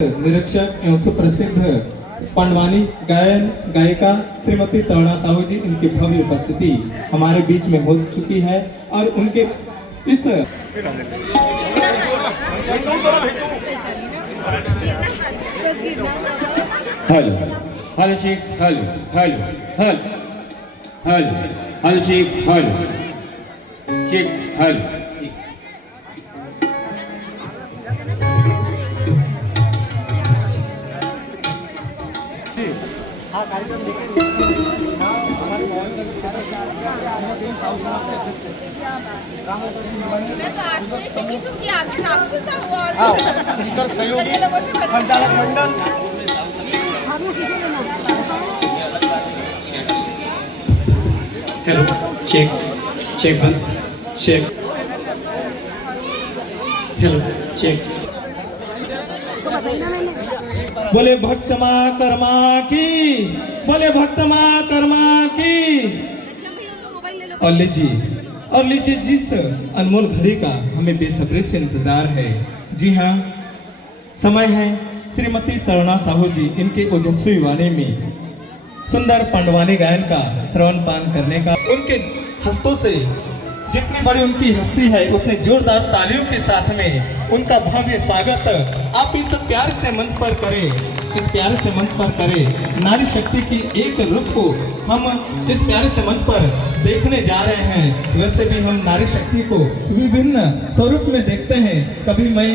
निरीक्षक एवं सुप्रसिद्ध पांडवानी गायन गायिका श्रीमती तरुणा साहू जी, इनकी भव्य उपस्थिति हमारे बीच में हो चुकी है और उनके इस hello hello chief, hello hello hello hello hello chief, hello chief, hello. संचालक मंडल हेलो चेक चेक बंद चेक हेलो चेक। बोले भक्त माँ कर्मा की, बोले भक्त माँ कर्मा की। और लीजिए जिस अनमोल घड़ी का हमें बेसब्री से इंतजार है। जी हाँ, समय है श्रीमती तरुणा साहू जी इनके ओजस्वी वाणी में सुंदर पांडवानी गायन का श्रवण पान करने का। उनके हस्तों से जितनी बड़ी उनकी हस्ती है उतने जोरदार तालियों के साथ में उनका भव्य स्वागत आप इस प्यार से मंच पर करें, इस प्यार से मंच पर करें। नारी शक्ति की एक रूप को हम इस प्यार से मंच पर देखने जा रहे हैं। वैसे भी हम नारी शक्ति को विभिन्न स्वरूप में देखते हैं। कभी मैं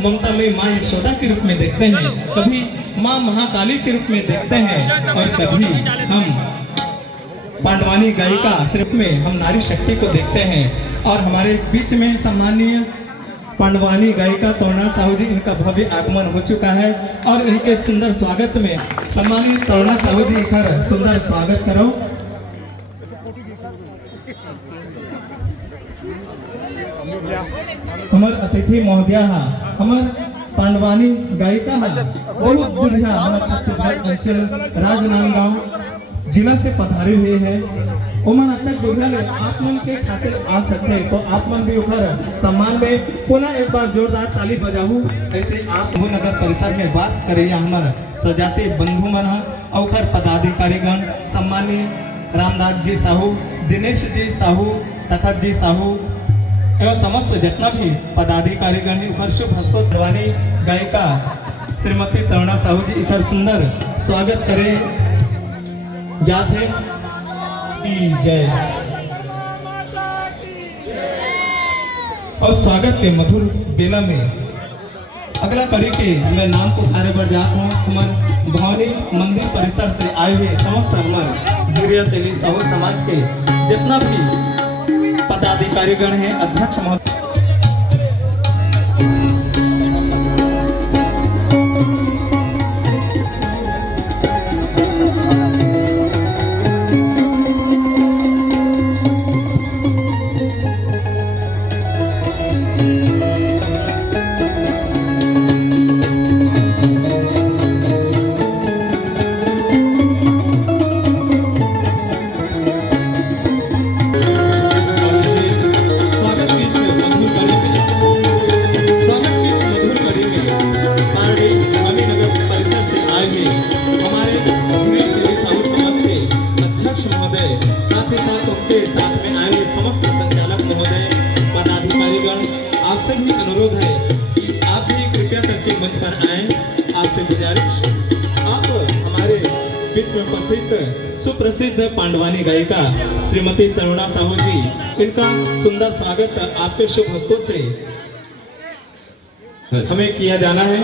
ममता में माँ यशोदा के रूप में देखते हैं, कभी माँ महाकाली के रूप में देखते हैं और कभी हम पांडवानी गायिका सिर्फ में हम नारी शक्ति को देखते हैं। और हमारे बीच में सम्मानीय पांडवानी गायिका तरुणा साहू जी, इनका भव्य आगमन हो चुका है और इनके सुंदर स्वागत में सम्मानीय तरुणा साहू जी का सुंदर स्वागत करो। हमार अतिथि महोदया हमार पांडवानी गायिका बहुत बुढ़िया हमारे छत्तीसगढ़ अंचल राजनांदगांव जिला से पधारे हुए हैं। उमन तक बुढ़िया आप मन के खातिर आ सकते हैं तो आप मन भी उधर सम्मान में पुनः एक बार जोरदार ताली बजाऊ। ऐसे आप वो नगर परिसर में वास करे हमारे सजाती बंधु मन और पदाधिकारीगण सम्मानीय रामदास जी साहू, दिनेश जी साहू, तखत जी साहू एवं समस्त जितना भी पदाधिकारीगण है शुभ हस्तों सर्वानी गायिका श्रीमती तरुणा साहू जी इधर सुंदर स्वागत करे जाते की जय। और स्वागत के मधुर बेला में अगला कड़ी के मैं नाम को कार्य पर जाता हूँ। हमारे भवानी मंदिर परिसर से आए हुए समस्त हमारे जुरिया तेली साहू समाज के जितना भी पदाधिकारीगण हैं, अध्यक्ष महोदय सुप्रसिद्ध पांडवानी गायिका श्रीमती तरुणा साहू जी, इनका सुंदर स्वागत आपके शुभ हस्तों से हमें किया जाना है।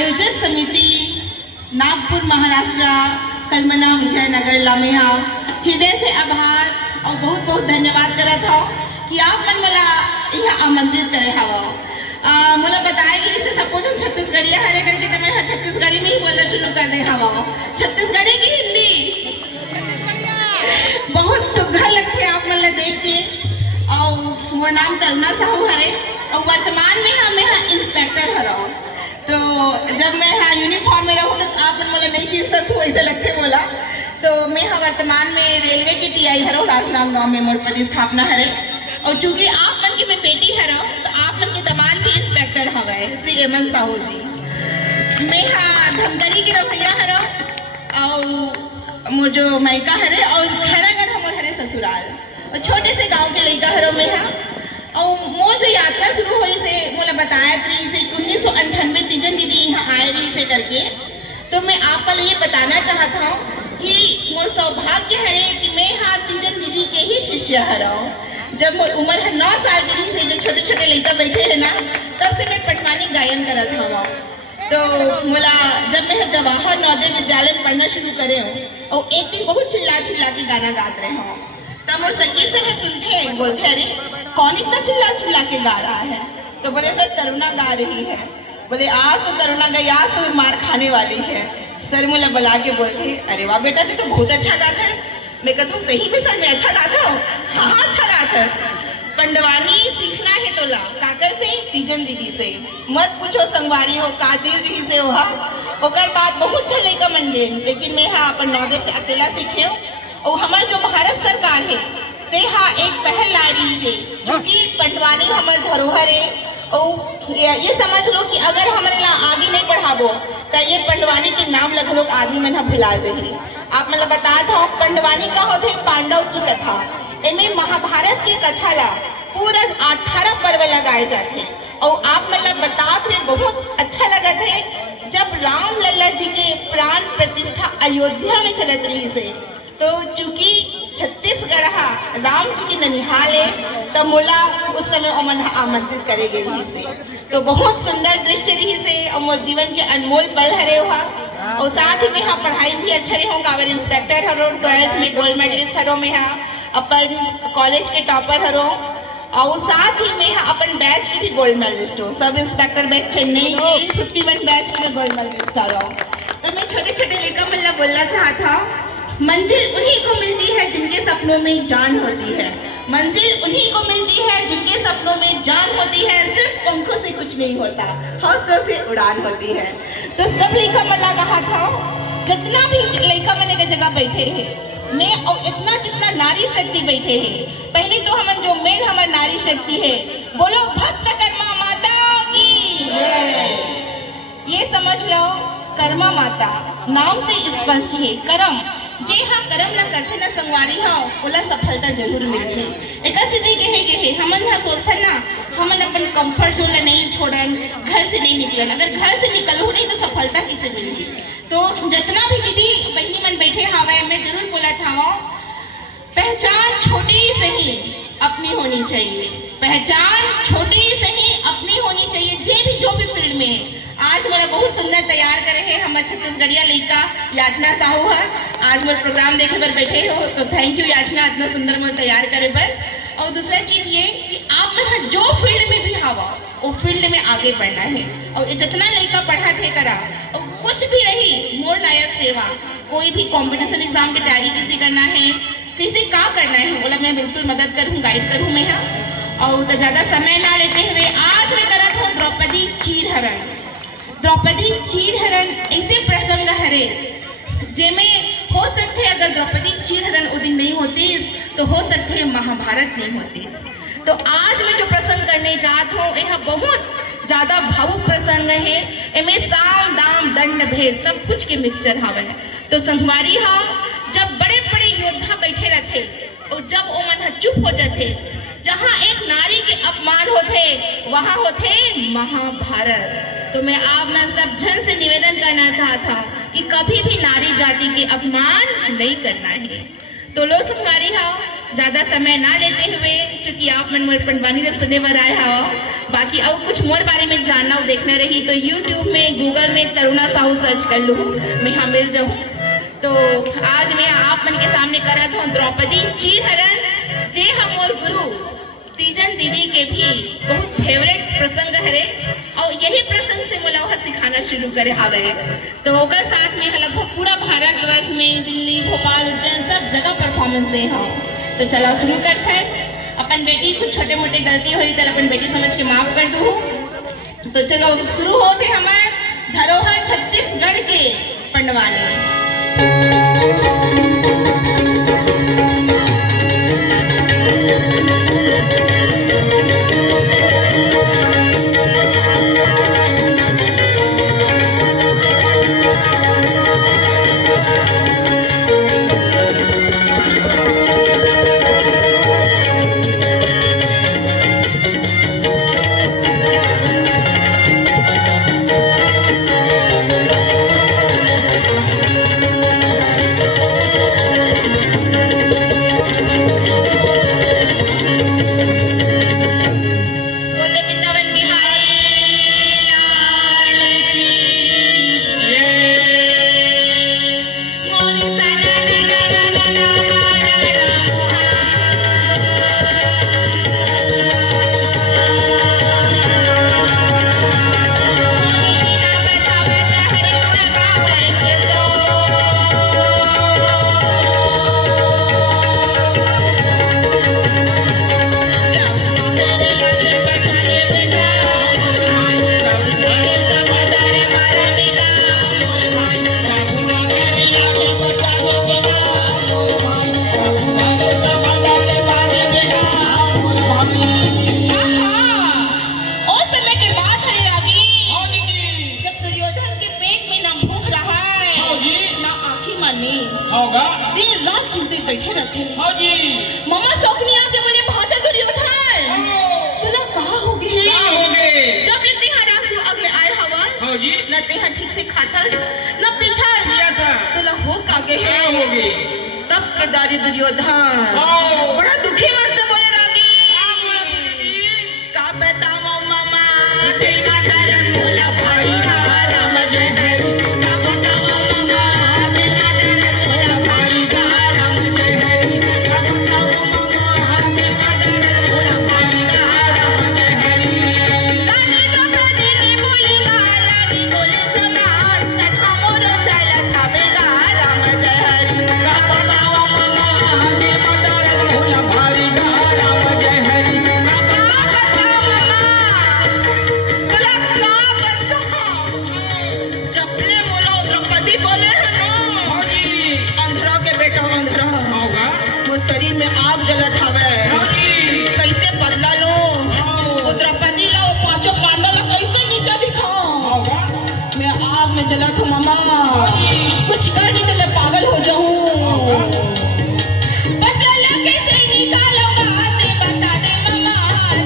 आयोजक समिति नागपुर महाराष्ट्र कलमना विजयनगर लामेहा हृदय से आभार और बहुत बहुत धन्यवाद करत हो कि आप मन मला यहाँ आमंत्रित करे हवा। मला बताया कि जैसे सपोज हम छत्तीसगढ़िया हरे करके तो मैं छत्तीसगढ़ी में ही बोलना शुरू कर दे हवा। छत्तीसगढ़ी की हिंदी बहुत सुघर लगते आप मन देख के। और मोर नाम तरुणा साहू हरे और वर्तमान में हम यहाँ इंस्पेक्टर हरा। तो जब मैं यहाँ यूनिफॉर्म में रहूँ तो आप मन नहीं चीन सकूँ ऐसे लगते बोला। तो मैं यहाँ वर्तमान में रेलवे की टीआई हरो राजनांदगांव में मोर प्रतिस्थापना हरे। और चूंकि आप मन की मैं बेटी हरो तो आप मन के दमान भी इंस्पेक्टर हवे श्री हेमंत साहू जी। मैं यहाँ धमतरी के रवैया हरो और मोर जो मायका हरे और खैरागढ़ हमर हरे ससुराल और छोटे से गांव के लड़का हरो में यहाँ। और मोर जो यात्रा शुरू हुई से मोला बताया थी से 1998 तीजन दीदी यहाँ आए रही से करके। तो मैं आपका लिए बताना चाहता हूँ कि मोर सौभाग्य है कि मैं यहाँ तीजन दीदी के ही शिष्य हरा। जब मोर उम्र है 9 साल के दिन से जो छोटे छोटे लड़का बैठे हैं ना तब से मैं पटवानी गायन करत हवा। तो मोला जब मैं जवाहर नवोदय विद्यालय में पढ़ना शुरू करे हूँ और एक दिन बहुत चिल्ला चिल्ला के गाना गाते रहे हूँ। तब मोर संगीत से सुनते हैं बोलते अरे कौन इतना चिल्ला चिल्ला के गा रहा है। तो बोले सर तरुणा गा रही है। बोले आज तो तरुणा गई आज तो मार खाने वाली है। सर मुझे बुला के बोलते अरे वाह बेटा तू तो बहुत अच्छा गाता है। मैं कहता हूँ सही में सर मैं अच्छा गाता हूँ। हाँ अच्छा गाता है। पंडवानी सीखना है तो ला काकर से तीजन दीदी से मत पूछो संगवारी हो कादिर रही से हो। ओकर बाद बहुत अच्छा लड़का मन गए लेकिन मैं हाँ अपन नौदर से अकेला सीखे हूँ। और हमारे जो भारत सरकार है ते हाँ एक पहल ला रही है क्योंकि पंडवानी हमारे धरोहर है। और ये समझ लो कि अगर हमारे ला आगे नहीं बढ़ाबो तो ये पंडवानी के नाम लग लोग आदमी में ना भुला जाए। आप मतलब बता था पंडवानी का होते पांडव की कथा इनमें महाभारत की कथा ला पूरा 18 पर्व लगाए जाते। और आप मतलब बता थे बहुत अच्छा लगा थे जब राम लल्ला जी के प्राण प्रतिष्ठा अयोध्या में चलत रही से। तो चूंकि छत्तीसगढ़ राम जी की ननिहाल है तब मोला उस समय ओमन आमंत्रित करे गई से। तो बहुत सुंदर दृश्य रही से और मोर जीवन के अनमोल पल हरे हुआ। और साथ ही में हाँ पढ़ाई भी अच्छा रहे होगा। अगर इंस्पेक्टर हरो 12th में गोल्ड मेडलिस्ट हरो में हाँ अपन कॉलेज के टॉपर हरो और साथ ही में हाँ अपन बैच के भी गोल्ड मेडलिस्ट हो। सब इंस्पेक्टर बैच चेन्नई के 51 बैच के गोल्ड मेडलिस्ट हरो। तो मैं छोटे छोटे लेकर मतलब बोलना चाहता हूँ मंजिल उन्हीं को मिलती है जिनके सपनों में जान होती है। मंजिल उन्हीं को मिलती है जिनके सपनों में जान होती है। सिर्फ पंखों से कुछ नहीं होता हौसलों से उड़ान होती है। तो सब लेखा मल्ला कहा था जितना भी लेखा मने के जगह बैठे हैं मैं और इतना जितना नारी शक्ति बैठे हैं। पहले तो हम जो मेन हमारी नारी शक्ति है बोलो भक्त कर्मा माता की। ये समझ लो कर्मा माता नाम से स्पष्ट है कर्म जे हाँ कर्म ला करते ना संगवारी हाँ ओला सफलता जरूर मिलती। एक सीधी गहे हमन ना सोचते ना हमन अपन कंफर्ट जोन ला नहीं छोड़न घर से नहीं निकलन। अगर घर से निकलू नहीं तो सफलता किसे मिलेगी। तो जितना भी दीदी बहनी मन बैठे हवा मैं जरूर बोला था पहचान छोटी सही अपनी होनी चाहिए। पहचान छोटी सही अपनी होनी चाहिए जो भी फील्ड में है। आज मेरा बहुत सुंदर तैयार करे है हमारे छत्तीसगढ़िया लड़का याचना साहू है। आज मेरे प्रोग्राम देखे पर बैठे हो तो थैंक यू याचना इतना सुंदर मुझे तैयार करे पर। और दूसरा चीज़ ये कि आप मेरा जो फील्ड में भी हवा वो फील्ड में आगे बढ़ना है। और जितना लड़का पढ़ा थे करा और कुछ भी रही मोर लायक सेवा कोई भी कंपटीशन एग्जाम की तैयारी किसी करना है किसी का करना है बोला मैं बिल्कुल मदद करूँ गाइड करूँ मैं यहाँ। और तो ज़्यादा समय ना लेते हुए आज मैं करा था द्रौपदी चीरहरण। द्रौपदी चीरहरण ऐसे प्रसंग हरे जेमें हो सकते अगर द्रौपदी चीरहरण उस दिन नहीं होती तो हो सकते महाभारत नहीं होती। तो आज मैं जो प्रसंग करने जात हूँ यह बहुत ज़्यादा भावुक प्रसंग है। इनमें साम दाम दंड भेद सब कुछ के मिक्सचर हवे है। तो संगवारी हाँ जब बड़े बड़े योद्धा बैठे रहते और जब वो मन चुप हो जाते जहाँ एक नारी के अपमान होते वहाँ होते महाभारत। तो मैं आप मैं सब जन से निवेदन करना चाहता हूँ कि कभी भी नारी जाति के अपमान नहीं करना है। तो लो संगवारी हाँ ज़्यादा समय ना लेते हुए, चूंकि आप मन मोर पंडवानी ने सुने बर आए हो, बाकी और कुछ मोर बारे में जानना और देखना रही तो यूट्यूब में गूगल में तरुणा साहू सर्च कर लूँ, मैं यहाँ मिल जाऊँ। तो आज मैं आप मन के सामने करत हूँ द्रौपदी चीरहरण, जे हम और गुरु तीजन दीदी के भी बहुत फेवरेट प्रसंग हरे और यही प्रसंग से मोला वह सिखाना शुरू करे हावे। तो ओकर साथ में लगभग पूरा भारतवर्ष में दिल्ली, भोपाल, उज्जैन सब जगह परफॉर्मेंस दे हाँ। तो चलो शुरू करते हैं। अपन बेटी कुछ छोटे मोटे गलती हुई तो अपन बेटी समझ के माफ कर दूँ। तो चलो शुरू होते हमारे धरोहर छत्तीसगढ़ के पंडवानी। बैठे रहते मम्मा सौकनिया के बोले भाजा दुर्योधन तुला कहा हो गए जब लेते हैं रासु अगले आए हवस न ते ठीक से खातस न पीथस तुला हो कागे है तब के दारी दुर्योधन बड़ा दुखी मन से बोले रागी का बताओ मामा दिल माता रन बोला भाई का राम जय है का बताओ मामा दिल माता रन बोला भाई का राम जय है का बताओ मामा दिल माता रन बोला भाई का राम जय है लानी तो कदी नहीं भूलेगा लानी बोले समान तथा मोर चला थावेगा राम जय हरि का बताओ मामा दिल माता रन बोला भाई का राम जय हरि का बताओ मामा बोला का बताओ चपले मोला द्रौपदी बोले है ना अंधरा के बेटा अंधरा वो शरीर में आग जलत हवे कैसे बदला लो वो द्रौपदी ला वो पांचों पांडव ला कैसे नीचा दिखाओ मैं आग में जला था मामा कुछ कर नहीं तो मैं पागल हो जाऊं बदला लेके से निकालूंगा ते बता दे मामा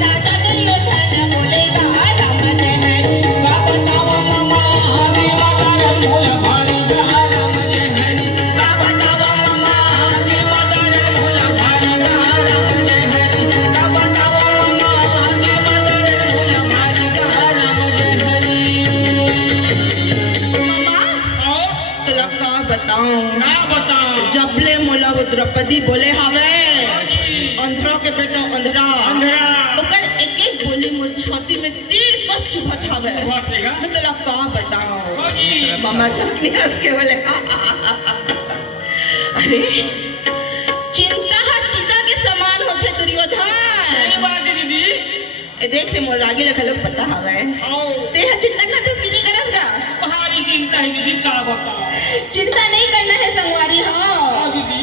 राजा दुर्योधन बोलेगा राम जय हरि का बताओ मामा हमें माता रन बोला भाई का राम जय हरि का बताओ मामा हमें माता रन बोला भाई का राम जय हरि का बताओ मामा हमें माता रन बोला भाई का राम जय हरि मामा तुला का बताऊं जबले मोला वो द्रौपदी बोले हवे अंधरा के बेटा अंधरा ओकर एक एक बोली मोर छाती में तीर कस चुभत हवे मैं तुला का बताऊं मामा सबने हंस के बोले अरे चिंता हर चिता के समान होते दुर्योधन ए देख ले मोर रागी लखा लोग पता हवे ते चिंता करते कि नहीं करसगा चिंता नहीं करना है संगवारी हाँ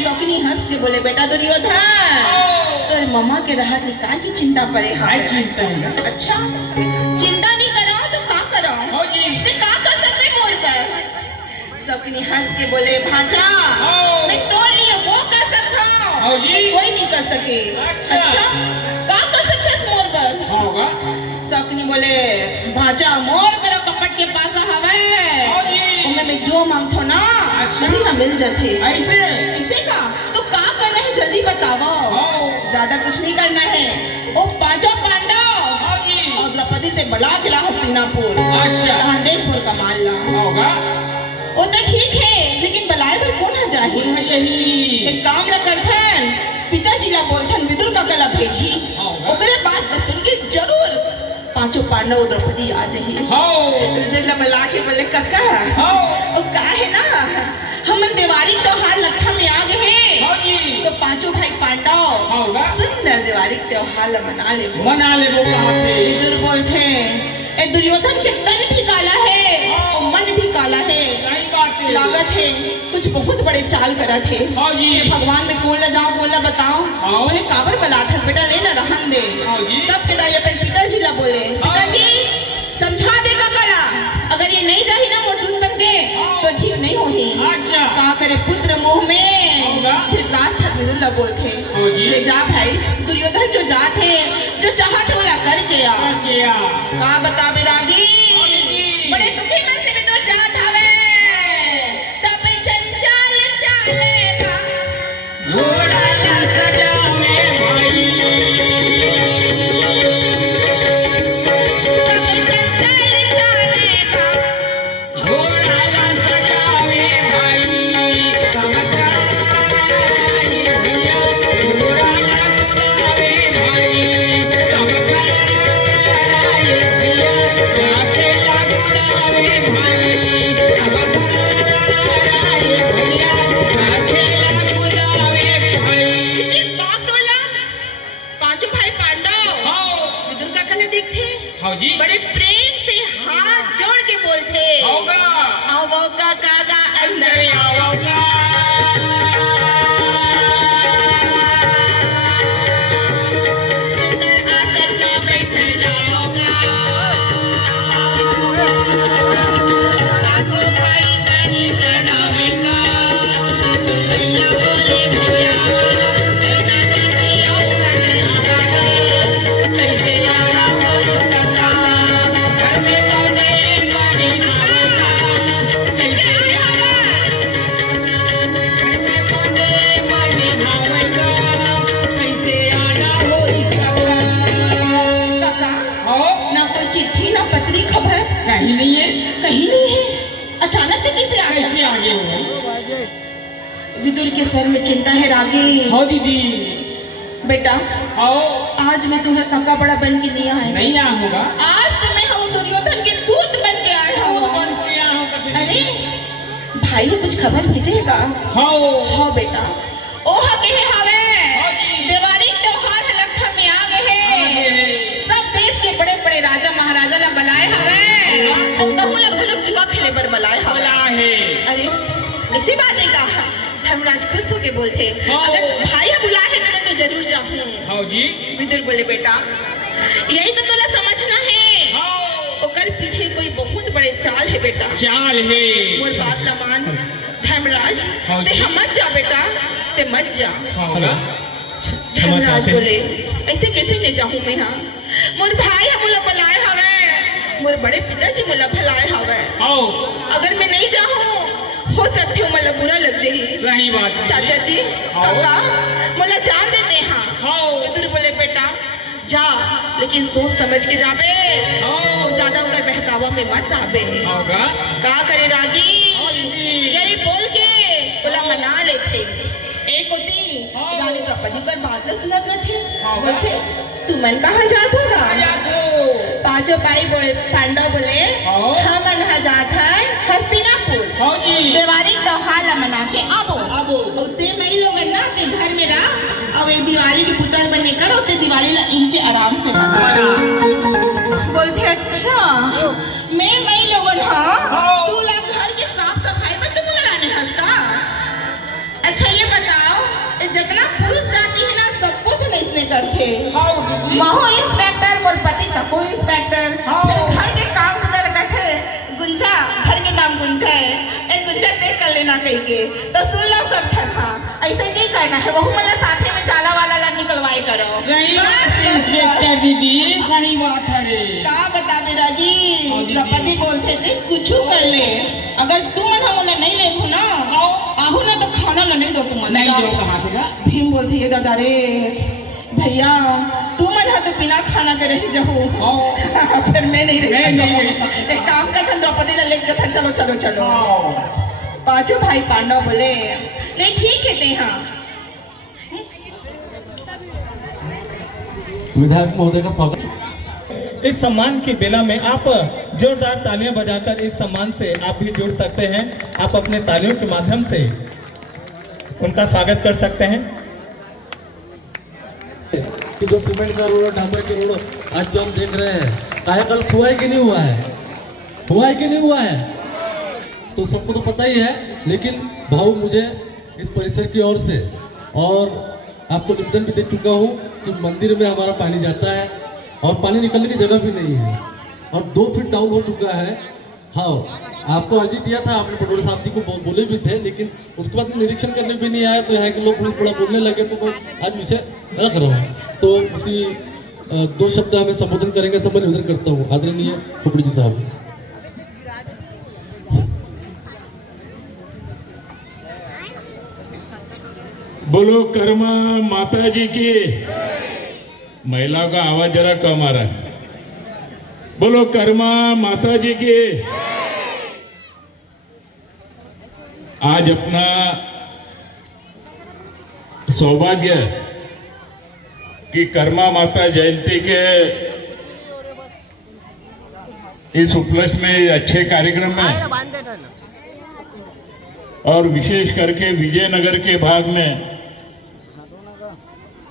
सपनी हंस के बोले बेटा दुर्योधन तोर मम्मा के रहत निकाल की चिंता पड़े हाँ अच्छा चिंता नहीं करो तो का करो ते का कर सकते मोर पर सपनी हंस के बोले भांजा मैं तोड़ लिए वो कर सकता हूँ कोई नहीं कर सके अच्छा का कर सकते इस मोर पर सपनी बोले भांजा मोर करो कपट के पास हवे मैं जो मांगतो ना वही हम मिल जाते ऐसे का तो का करना है जल्दी बताओ ज्यादा कुछ नहीं करना है। वो पांचों पांडव हाँ जी। और द्रौपदी ते बला खिला हस्तिनापुर अच्छा। देवपुर का मान ला। होगा। वो तो ठीक है, लेकिन बलाए पर कौन है जाही? कौन है यही? एक काम न करथन, पिताजी ला बोलथन विदुर का कला भेजी। हाँ। ओकरे बाद दसुन की जरूर पांचों पांडव द्रौपदी आ जाही। हाँ। विदुर ला बला के बोले काका हाँ। और का है ना हमन दिवाली त्योहार लट्ठा में आ गए हैं। हाँ जी। तो पांचों भाई पांडव होगा। सुंदर दिवाली त्योहार ला मना ले। मना ले वो कहाँ पे? विदुर बोलते ए दुर्योधन के तन भी काला है हाँ। और मन भी काला है। सही बात है। लागत है कुछ बहुत बड़े चाल करा थे। हाँ जी। ये भगवान में बोलना जाओ बोलना बताओ। हाँ। बोले काबर बला था बेटा ले ना रहन दे। हाँ जी। तब पिताजी अपने पिताजी ला बोले हाँ। पिताजी समझा दे का कला अगर ये नहीं जाही ना मोटून बन के हाँ। तो ठीक नहीं होही। अच्छा। का करे पुत्र मोह में होगा। फिर लास्ट हाथ विदुर ला बोलते हाँ जी। ले जा भाई दुर्योधन जो जाते जो चाहते बोला करके आ। करके आ। का बता बिरागी बड़े दुखी मन से विदुर जात हवे तब चंचल चालेगा घोड़ा ला सजावे भाई। तब चंचल चालेगा घोड़ा ला सजावे भाई। समझा ये भैया। घोड़ा ला सजावे भाई। समझा ये भैया। जाके लागुड़ावे भाई। समझा ये भैया। जाके लागुड़ावे भाई। किस बात टोला पांचों भाई पांडव हाँ। विदुर का कला देखते हाँ जी। बड़े प्रेम से हाथ जोड़ के बोलते होगा। आओ वो काका अंदर अंदर आओगा। सुंदर आसन में बैठ जाओगा। पांचों भाई करी प्रणामिका भैया बोले भैया बेटा दीदी आओ कन्हैया कैसे आना हो काका घर में सबने मारी नागा कैसे आना घर में सबने मारी नागा कैसे आना हो इसका। काका हो ना कोई चिट्ठी ना पत्री खबर कहीं नहीं है। कहीं नहीं है। अचानक से कैसे आ गया? कैसे आगे हो? विदुर के स्वर में चिंता है रागी। हो दीदी। बेटा आओ। आज मैं तुम्हें काका बड़ा बन के नहीं आया। नहीं आ होगा। आज तो मैं हम दुर्योधन के दूत बन के आया दूध हूँ। बन के आ होगा फिर। अरे भाई ने कुछ खबर भेजेगा? हो। हाँ बेटा ओह कहे हवे हाँ जी। दिवाली त्योहार है लट्ठा में आ गए आ गए हैं। हैं। सब देश के बड़े बड़े राजा महाराजा ला बुलाए हवे और तहु ला खुलक जुआ खेले बर बुलाए हवे। बोला है। अरे ऐसी बात है का धर्मराज खुश होके बोलते हाँ। अगर भाई बुलाए है तो मैं तो जरूर जाऊँ। हाँ जी। विदुर बोले बेटा यही तो तोला समझना है हाँ। ओकर पीछे कोई बहुत बड़े चाल है बेटा। चाल है। मोर बात ला मान धर्मराज हाँ ते जी। हम मत जा बेटा ते मत जा। होगा। क्षमा धर्मराज चाहते बोले ऐसे कैसे ले जाऊँ मैं। हाँ मोर भाई मोला बुलाए हवे मोर बड़े पिताजी मोला बुलाए हवे आओ। अगर मैं नहीं जाऊँ हो सकते हो मला बुरा लग जाही। सही बात है। चाचा जी काका मोला जान देते हाँ। हाँ। विदुर बोले बेटा जा लेकिन सोच समझ के जाबे हाँ। और ज्यादा उनका बहकावा में मत आबे। होगा। का करे रागी यही बोल के बोला मना लेते। एक होती हाँ। रानी द्रौपदी कर बात न सुनत रहते हाँ। बोलते तू मन कहाँ जात होगा? आया तो। पांचों भाई बोले पांडव बोले हाँ। हम मनहा जात है हस्तिनापुर हाँ जी। दिवाली त्योहार ला मना के आबो। आबो। उते मई लोग ना ते घर में रह अब एक दिवाली की पुतल बनने कर उते दिवाली ला इंचे आराम से मना। बोलते अच्छा मैं मई लोगन हाँ हाँ। तू ला घर की साफ सफाई पर तुम लगाने हंसता। अच्छा ये बताओ जितना पुरुष जाति है ना सब कुछ नहीं इसने करते। हाँ दीदी। महो इंस्पेक्टर मोर पति तको इंस्पेक्टर हाँ। फिर घर के काम करने लगा थे गुंजा घर के नाम गुंजा है एक गुंजा देख कर लेना कहीं के तो सुन लो सब छठा ऐसे नहीं करना है वह मतलब साथे में चाला वाला ला निकलवाए करो। सही बात बस, है बस, इंस्पेक्टर दीदी। सही बात है रे। का बता बेरागी हाँ दीदी। द्रौपदी बोलते थे कुछ कर ले अगर तू मन हम नहीं ले ना हाँ। आहू ना तो खाना ला नहीं दो तुम नहीं दो कहाँ से का? भीम बोलती है दादा रे भैया तू मन हा तो बिना खाना के रही जहू हाँ। फिर मैं नहीं मैं नहीं रही रही सकती। एक काम कर द्रौपदी ने लेके था चलो चलो चलो हाँ। पांचों भाई पांडव बोले नहीं ठीक है ते हाँ विधायक महोदय का स्वागत। इस सम्मान की बेला में आप जोरदार तालियां बजाकर इस सम्मान से आप भी जुड़ सकते हैं। आप अपने तालियों के माध्यम से उनका स्वागत कर सकते हैं। कि जो सीमेंट का रोड, डामर के रोड आज जो हम देख रहे हैं, कायाकल्प हुआ है कि नहीं हुआ है? हुआ है कि नहीं हुआ है? तो सबको तो पता ही है, लेकिन भाऊ मुझे इस परिसर की ओर से और आपको निवेदन भी दे चुका हूँ कि मंदिर में हमारा पानी जाता है और पानी निकलने की जगह भी नहीं है और 2 फीट डाउन हो चुका है। हाँ, आपको अर्जी दिया था, आपने पटोले साहब जी को बोले भी थे, लेकिन उसके बाद निरीक्षण करने भी नहीं आया, तो यहाँ के लोग थोड़ा बोलने लगे, तो मैं आज विषय रख रहा हूँ। तो उसी 2 शब्द हमें संबोधन करेंगे, सब मैं निवेदन करता हूँ। आदरणीय खोपड़ी जी साहब। बोलो कर्मा माता जी की। महिलाओं का आवाज जरा कम आ रहा है। बोलो कर्मा माता जी की। आज अपना सौभाग्य कि कर्मा माता जयंती के इस उपलक्ष्य में अच्छे कार्यक्रम में और विशेष करके विजयनगर के भाग में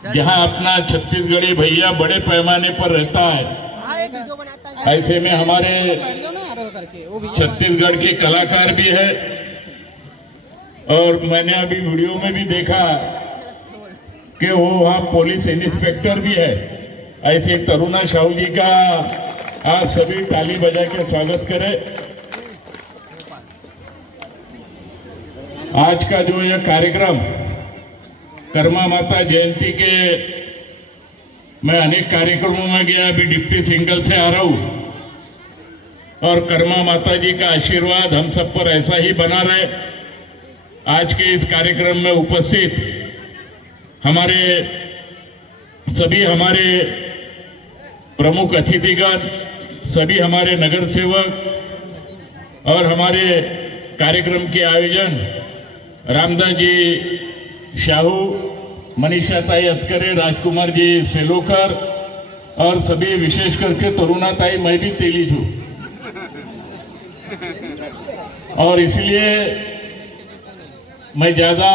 जहां अपना छत्तीसगढ़ी भैया बड़े पैमाने पर रहता है, ऐसे में हमारे छत्तीसगढ़ के कलाकार भी है। और मैंने अभी वीडियो में भी देखा कि वो वहाँ पुलिस इंस्पेक्टर भी है। ऐसे तरुणा साहू जी का आज सभी ताली बजा के स्वागत करें। आज का जो यह कार्यक्रम कर्मा माता जयंती के, मैं अनेक कार्यक्रमों में गया, अभी डिप्टी सिंगल से आ रहा हूं और कर्मा माता जी का आशीर्वाद हम सब पर ऐसा ही बना रहे। आज के इस कार्यक्रम में उपस्थित सभी हमारे प्रमुख अतिथिगण, सभी हमारे नगर सेवक और हमारे कार्यक्रम के आयोजन रामदास जी शाहू, मनीषा ताई अतकरे, राजकुमार जी सेलोकर और सभी विशेष करके तरुणा ताई, मैं भी तेली हूँ और इसलिए मैं ज़्यादा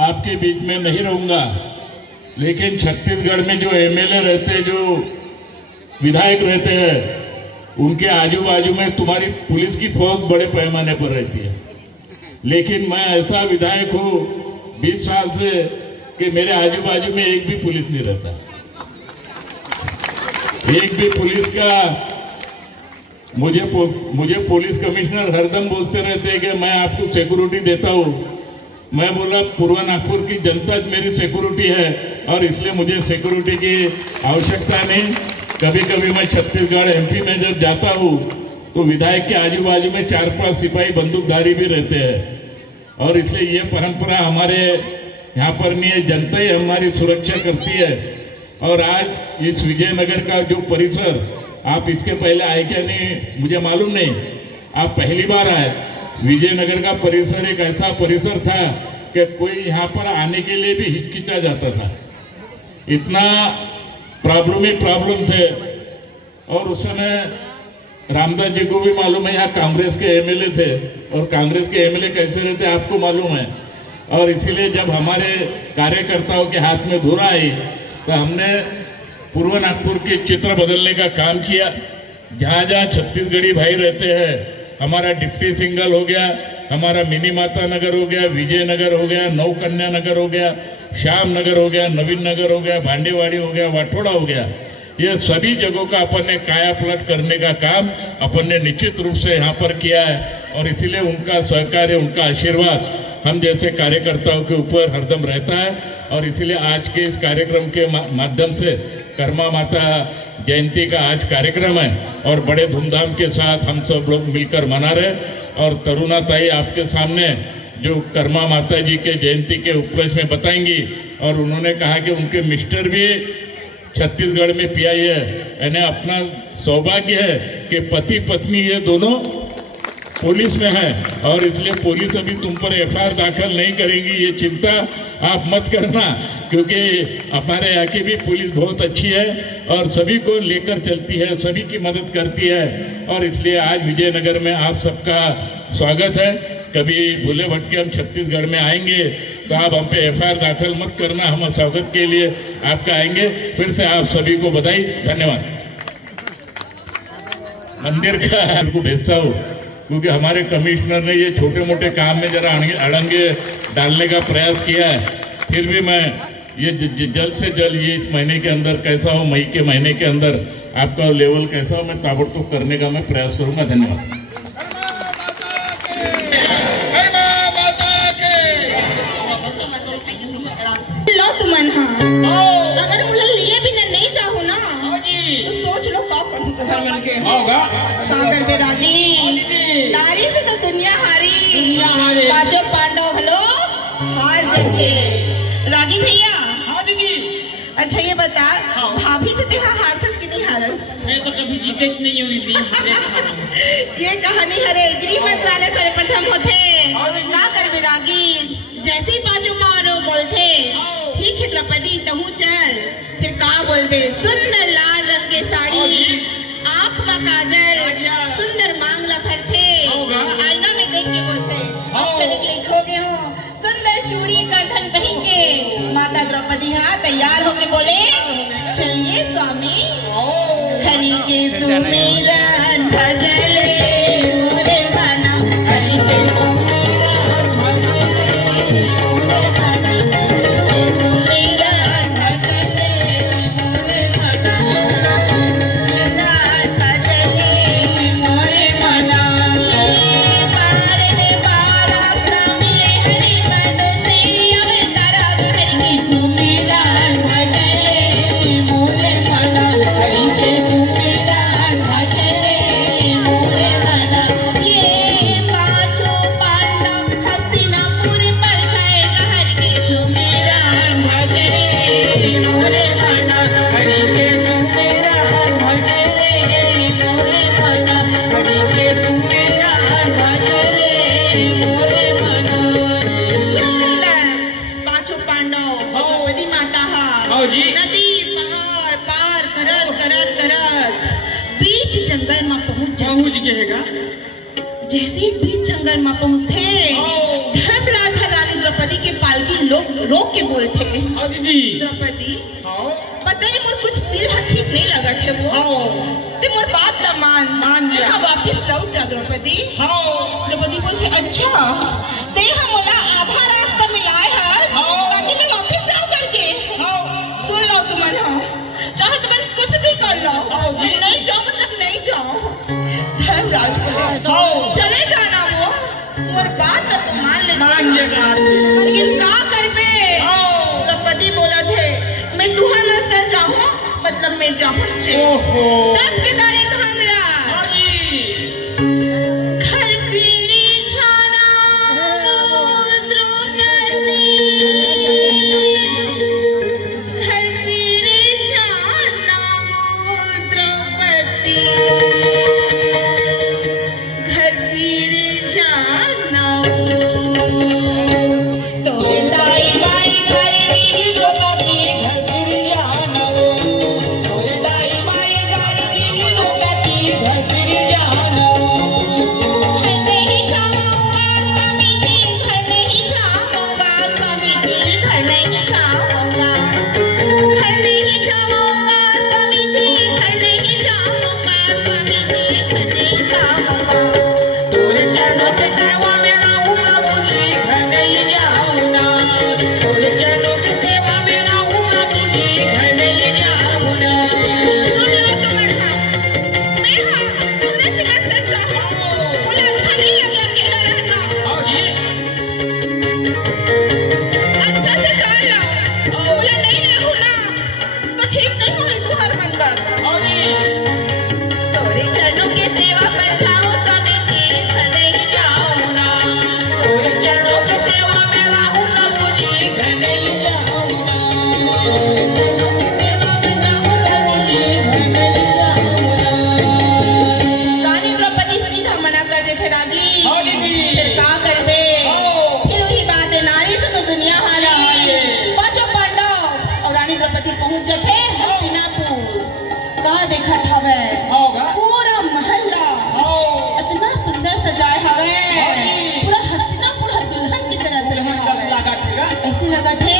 आपके बीच में नहीं रहूँगा। लेकिन छत्तीसगढ़ में जो एमएलए रहते, जो विधायक रहते हैं, उनके आजू बाजू में तुम्हारी पुलिस की फौज बड़े पैमाने पर रहती है। लेकिन मैं ऐसा विधायक हूँ 20 साल से कि मेरे आजू बाजू में एक भी पुलिस नहीं रहता। एक भी पुलिस का मुझे पुलिस कमिश्नर हरदम बोलते रहते हैं कि मैं आपको सिक्योरिटी देता हूँ। मैं बोला पूर्व नागपुर की जनता मेरी सिक्योरिटी है और इसलिए मुझे सिक्योरिटी की आवश्यकता नहीं। कभी कभी मैं छत्तीसगढ़ एमपी में जब जाता हूँ तो विधायक के आजू बाजू में 4-5 सिपाही बंदूकधारी भी रहते हैं और इसलिए ये परंपरा हमारे यहाँ पर नहीं है। जनता ही हमारी सुरक्षा करती है। और आज इस विजयनगर का जो परिसर, आप इसके पहले आए क्या नहीं मुझे मालूम नहीं, आप पहली बार आए। विजयनगर का परिसर एक ऐसा परिसर था कि कोई यहाँ पर आने के लिए भी हिचकिचा जाता था, इतना प्रॉब्लम थे। और उस समय रामदास जी को भी मालूम है यहाँ कांग्रेस के एमएलए थे और कांग्रेस के एमएलए कैसे रहते आपको मालूम है। और इसीलिए जब हमारे कार्यकर्ताओं के हाथ में धुरा आई तो हमने पूर्व नागपुर के चित्र बदलने का काम किया। जहाँ जहाँ छत्तीसगढ़ी भाई रहते हैं, हमारा डिप्टी सिंगल हो गया, हमारा मिनी माता नगर हो गया, विजयनगर हो गया, नवकन्या नगर हो गया, श्याम नगर हो गया, नवीन नगर हो गया, भांडेवाड़ी हो गया, वाठोड़ा हो गया, ये सभी जगहों का अपन ने काया पलट करने का काम अपन ने निश्चित रूप से यहाँ पर किया है। और इसीलिए उनका सहकार्य, उनका आशीर्वाद हम जैसे कार्यकर्ताओं के ऊपर हरदम रहता है। और इसीलिए आज के इस कार्यक्रम के माध्यम से कर्मा माता जयंती का आज कार्यक्रम है और बड़े धूमधाम के साथ हम सब लोग मिलकर मना रहे। और तरुणा ताई आपके सामने जो कर्मा माता जी के जयंती के उपलक्ष्य में बताएंगी। और उन्होंने कहा कि उनके मिस्टर भी छत्तीसगढ़ में पीआई है, यानी अपना सौभाग्य है कि पति पत्नी ये दोनों पुलिस में है, और इसलिए पुलिस अभी तुम पर एफआईआर दाखिल नहीं करेंगी, ये चिंता आप मत करना, क्योंकि हमारे यहाँ की भी पुलिस बहुत अच्छी है और सभी को लेकर चलती है, सभी की मदद करती है। और इसलिए आज विजयनगर में आप सबका स्वागत है। कभी भूले भटके हम छत्तीसगढ़ में आएंगे तो आप हम पे एफआईआर दाखिल मत करना, हम स्वागत के लिए आपका आएंगे। फिर से आप सभी को बधाई, धन्यवाद। मंदिर का को भेजता हूँ, क्योंकि हमारे कमिश्नर ने ये छोटे मोटे काम में जरा अड़ंगे डालने का प्रयास किया है। फिर भी मैं ये जल्द से जल्द ये इस महीने के अंदर कैसा हो, मई के महीने के अंदर आपका लेवल कैसा हो, मैं ताबड़तोड़ करने का मैं प्रयास करूंगा। धन्यवाद। लो तुमन हाँ, अगर मुझे लिए भी नहीं चाहो ना तो सोच लो का करूं तो हर मन के होगा का कर बे रागी, नारी से तो दुनिया हारी, पांचों पांडव भलो हार जाते। रागी भैया, हाँ दीदी, अच्छा ये बता भाभी से तेरा हारथस कि नहीं हारस? मैं तो कभी जीते ही नहीं हुई थी। ये कहानी हरे गृह मंत्रालय सर्वप्रथम होते का कर बे रागी, जैसे ही पांचों पांडव बोलते ठीक है द्रौपदी तहु चल, फिर का बोलबे सुंदर लाल रंग के साड़ी, आँख में काजल, सुंदर मांगला भरते, आईना में देख के बोलते अब चले लिखोगे हो, सुंदर चूड़ी करधन पहन के माता द्रौपदी हाँ तैयार होके बोले चलिए स्वामी, हरि के सुमिरन भजले मोरे मना, हरि के जैसे ही बीच जंगल में पहुंचते धर्मराज रानी द्रौपदी के पालकी लोग रोक के बोलते द्रौपदी पता नहीं मोर कुछ दिल ठीक नहीं लगा थे वो ते मोर बात ला मान यहाँ वापिस लौट जा द्रौपदी। द्रौपदी बोलते अच्छा ते हम मोला आधा रास्ता मिलाए हस ताकि मैं वापिस जाऊं करके। सुन लो तुमन हो, चाहे तुमन कुछ भी कर लो, नहीं जाओ मतलब नहीं जाओ। धर्मराज बोले चले जाना वो मोर बात तो मान लेगा, लेकिन का करबे? द्रौपदी बोला थे मैं तुहर न सर जाऊं मतलब मैं जाऊं छे तब के दारे हमरा घर फिरी जाना द्रौपदी, घर फिरी जाना द्रौपदी, घर फिरी जाना तोरे दाई माई घर दी द्रौपदी, घर फिरी जाना तोरे दाई माई घर दी का करबे फिर वही बात है, नारी से तो दुनिया हारा है। पांचों पांडव और रानी द्रौपदी पहुंच जाते हस्तिनापुर। का देखत हवे पूरा महल्ला इतना सुंदर सजाए हवे, पूरा हस्तिनापुर दुल्हन की तरह सजाए हवे। ऐसे लगा थे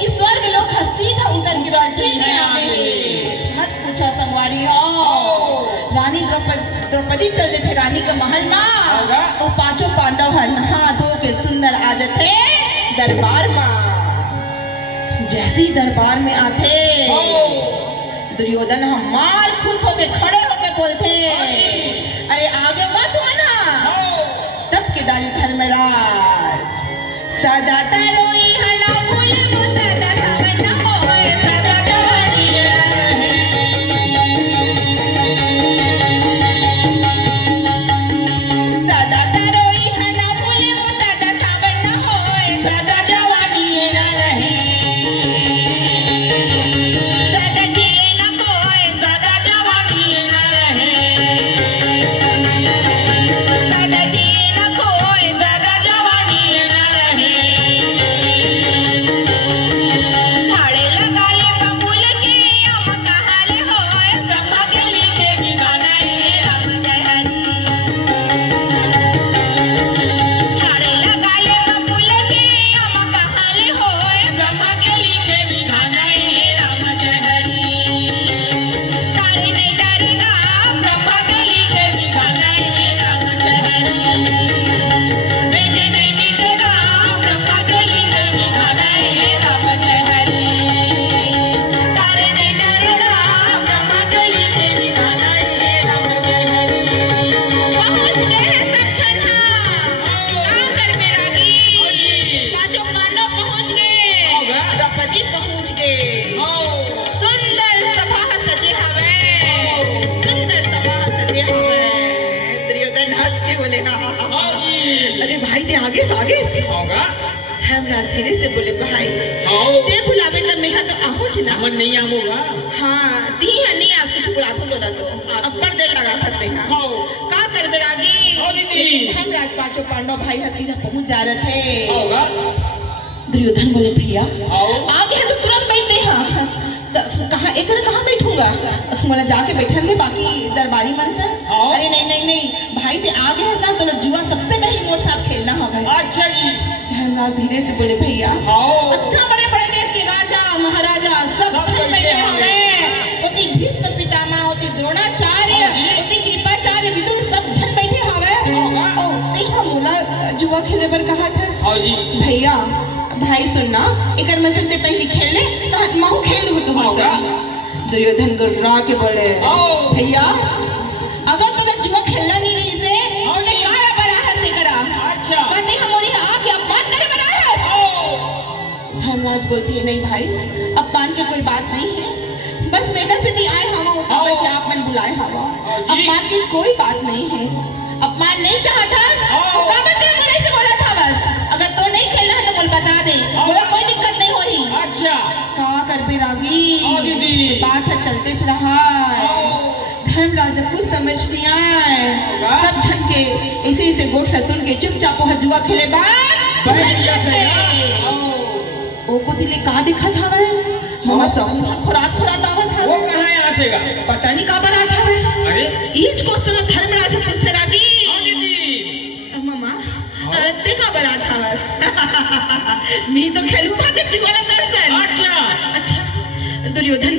कि स्वर्ग लोग सीधा उतर के पृथ्वी में आ गए। मत पूछो संगवारी हो, रानी द्रौपदी चलते थे रानी के महल में, तो पांचों पांडव नहा धो के सुंदर आ जाते दरबार में। जैसे ही दरबार में आते दुर्योधन हमार खुश होके खड़े होके बोलते, अरे आगे हुआ तुम ना। तब केदारी धर्मराज सदा तरोई हना भूले वो सदा सावन न होए, सदा जवानी रहे। सदा तरोई हना भूले वो सदा सावन न होए, सदा जवानी रहे। सदा जिए न कोई, सदा जवानी रहे। सदा जिए न कोई, सदा जवानी रहे। झाड़े लगा ले बबूल के हम कहाले होए, ब्रह्मा के लिखे बिगाना है राम जय हरि। झाड़े लगा ले बबूल के हम कहाले होए, ब्रह्मा के लिखे बिगाना है राम जय हरि। तारे नहीं डरेगा ब्रह्मा के लिखे बिगाना है राम जय हरि। बेटे नहीं मिटेगा ब्रह्मा के लिखे बिगाना है राम जय हरि। तारे नहीं डरेगा ब्रह्मा के लिखे बिगाना है राम जय हरि। पहुंच गए सब छन्हा, कहाँ कर मेरा गीत। पांचों पांडव पहुंच गए, द्रौपदी पहुंच गए। सुंदर सभा सजे हवे, सुंदर सभा सजे हवे। दुर्योधन हंस के बोले, अरे भाई ते आगे से धर्मराज धीरे से बोले, भाई ते बुलावे तब मेरा तो आहूच ना। मन नहीं आऊंगा। हाँ ती है नहीं आज कुछ बुलातो तो ना, तो अब्बर देर लगा फंसते ना। का कर बेरागी, लेकिन धर्मराज पांचों पांडव भाई सीधा पहुंच जा रहे थे। दुर्योधन बोले, भैया आगे है तो तुरंत बैठते हैं। कहाँ एक कहाँ बैठूंगा, बोला जाके बैठन दे बाकी दरबारी मनसन। अरे नहीं नहीं नहीं भाई ते आगे है ना, तो जुआ सबसे पहले मोर साथ खेलना होगा। अच्छा जी। धर्मराज धीरे से बोले, भैया इतना बड़े बड़े देश के राजा महाराजा सब छन बैठे हवे। होती भीष्म पितामह, होती द्रोणाचार्य, होती कृपाचार्य, विदुर सब छन बैठे हवे। ओ देखा मोला जुआ खेले पर कहा था भैया। भाई सुनना, एकर में से पहले खेलने तो हटमाऊ खेल लू तुम्हारे। दुर्योधन गुर्रा के बोले, भैया अगर तुमने जुआ खेलना नहीं रही से तो काला बड़ा है से करा। कहते हमारी आँख अपमान करे बड़ा है। धर्मराज बोलती है, नहीं भाई अपमान की कोई बात नहीं है, बस मेकर से दी आए हवा उठावे कि आप मन बुलाए हवा। अपमान की कोई बात नहीं है, अपमान नहीं चाहता तो काबर ते मुझे से बोला था। बस अगर तो नहीं खेलना है तो बोल बता दे, बोला कोई दिक्कत नहीं होगी। अच्छा का कर बेरागी, बात है चलते रहा। धर्मराज कुछ समझ नहीं आए, सब छन के ऐसे ऐसे गोठ सुन के चुपचाप वो जुआ खेले बात बैठ जाते। ओ को दिले का देखा था वे मामा सब खुराक आवत था। वो कहाँ आतेगा, पता नहीं का बना था वे। अरे ईच को सुन धर्मराज पूछते रागी, मामा ते का बना था बस। मी तो खेलू भाजक जुआ दर्शन। अच्छा दुर्योधन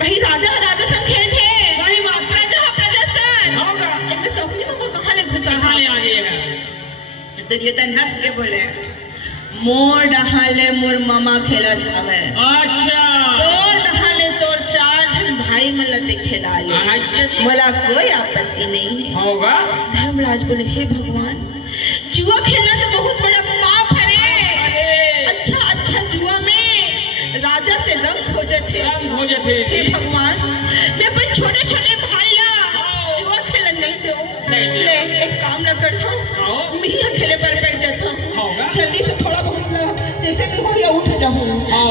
भाई राजा सन खेल थे। सही बात, प्रजा सन होगा। इनमें सौखनी को कहाँ ले घुसा, कहाँ ले आ गए हैं। दुर्योधन हंस के बोले, मोर डहाले मोर मामा खेलत हवे। अच्छा तोर डहाले तोर चार जन भाई मलते खेला ले, मला कोई आपत्ति नहीं है। होगा। धर्मराज बोले, हे भगवान जुआ खेलना तो बहुत बड़ा पाप है रे। अच्छा जुआ में राजा से रंग खोजत है। हे भगवान मैं अपन छोटे छोटे भाई ला जुआ खेलन नहीं दो। ले एक काम न करता हूँ, मैं ही खेले पर बैठ जाता हूँ। जल्दी से थोड़ा बहुत जैसे भी हो या उठ जाऊँ।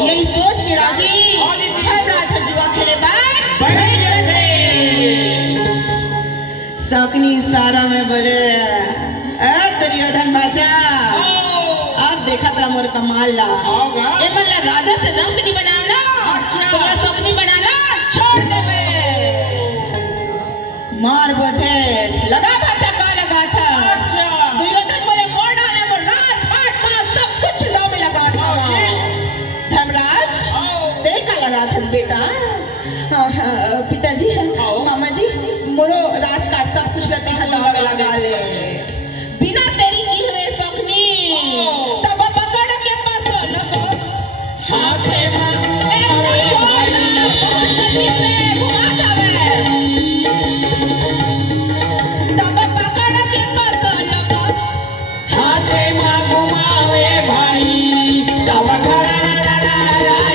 यही सोच के रागी हर राजा जुआ खेले बैठ जाते। सकनी सारा में बोले, दुर्योधन दुर्योधन बाजा अब देखा तेरा मोर कमाल ला ए मल्ला राजा से रंग नहीं बनाना तुम्हारा सपनी बनाना छोड़ दे बे मार बोधे लगा भाचा का लगा था दुर्योधन बोले मोड़ डाले वो राजपाट का सब कुछ लो में लगा था धर्मराज देखा लगा था बेटा पिताजी मामा जी मोरो राजकाट सब कुछ लते हदाव में लगा ले बिना तेरी की हुए सपनी तब पकड़ के पास लगो हाथे में एक जोड़ना बहुत जल्दी से घुमा जावे तब पकड़ के पास लगो हाथे में घुमावे भाई तब खड़ा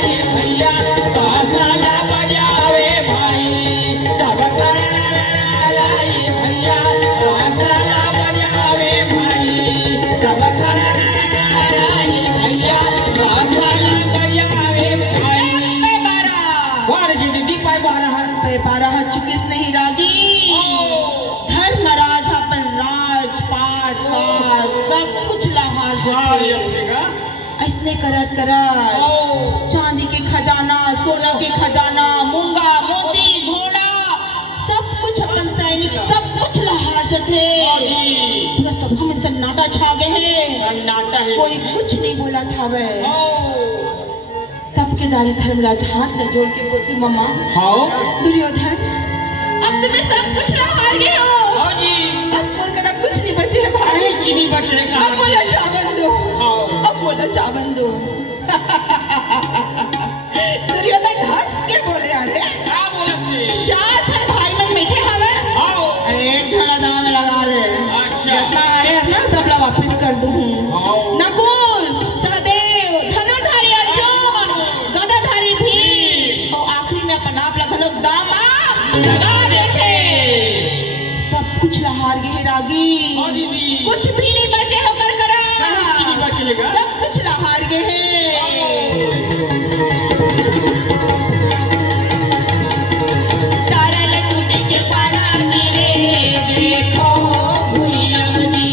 ये भैया बांसुरी बजावे भाई तब खड़ा ये भैया बांसुरी बजावे भाई तब खड़ा ये भैया बांसुरी बजावे भाई पे बारह चुकिस नहीं रागी धर्मराज अपन राजपाट का सब कुछ लहार जाते ऐसने करत करत चांदी के खजाना सोना के खजाना मूंगा मोती घोड़ा सब कुछ अपन सैनिक सब कुछ लहार जाते पूरा सभा में सन्नाटा छा गए हैं कोई कुछ नहीं बोला था वे तब के दारी धर्मराज हाथ में जोड़ के बोलती मम्मा दुर्योधन अब तुम्हें सब कुछ लहार गए हो अब मोर करा कुछ नहीं बचे है भाई अब बोला चावल दो अब बोला चावल दो दुर्योधन हंस के बोले आगे चार छन भाई मन मीठे हवे अरे एक झड़ा दाव में लगा दे जितना आए है ना सब ला वापस कर दूं नकुल सहदेव धनुर्धारी अर्जुन गदाधारी भीम और आखिरी में अपन आप लगलो दामा लगा देते सब कुछ लहार गए रागी कुछ भी नहीं बचे होकर करा सब कुछ लहार गए हैं तारा लटूटे के पाना गिरे देखो भुइया जी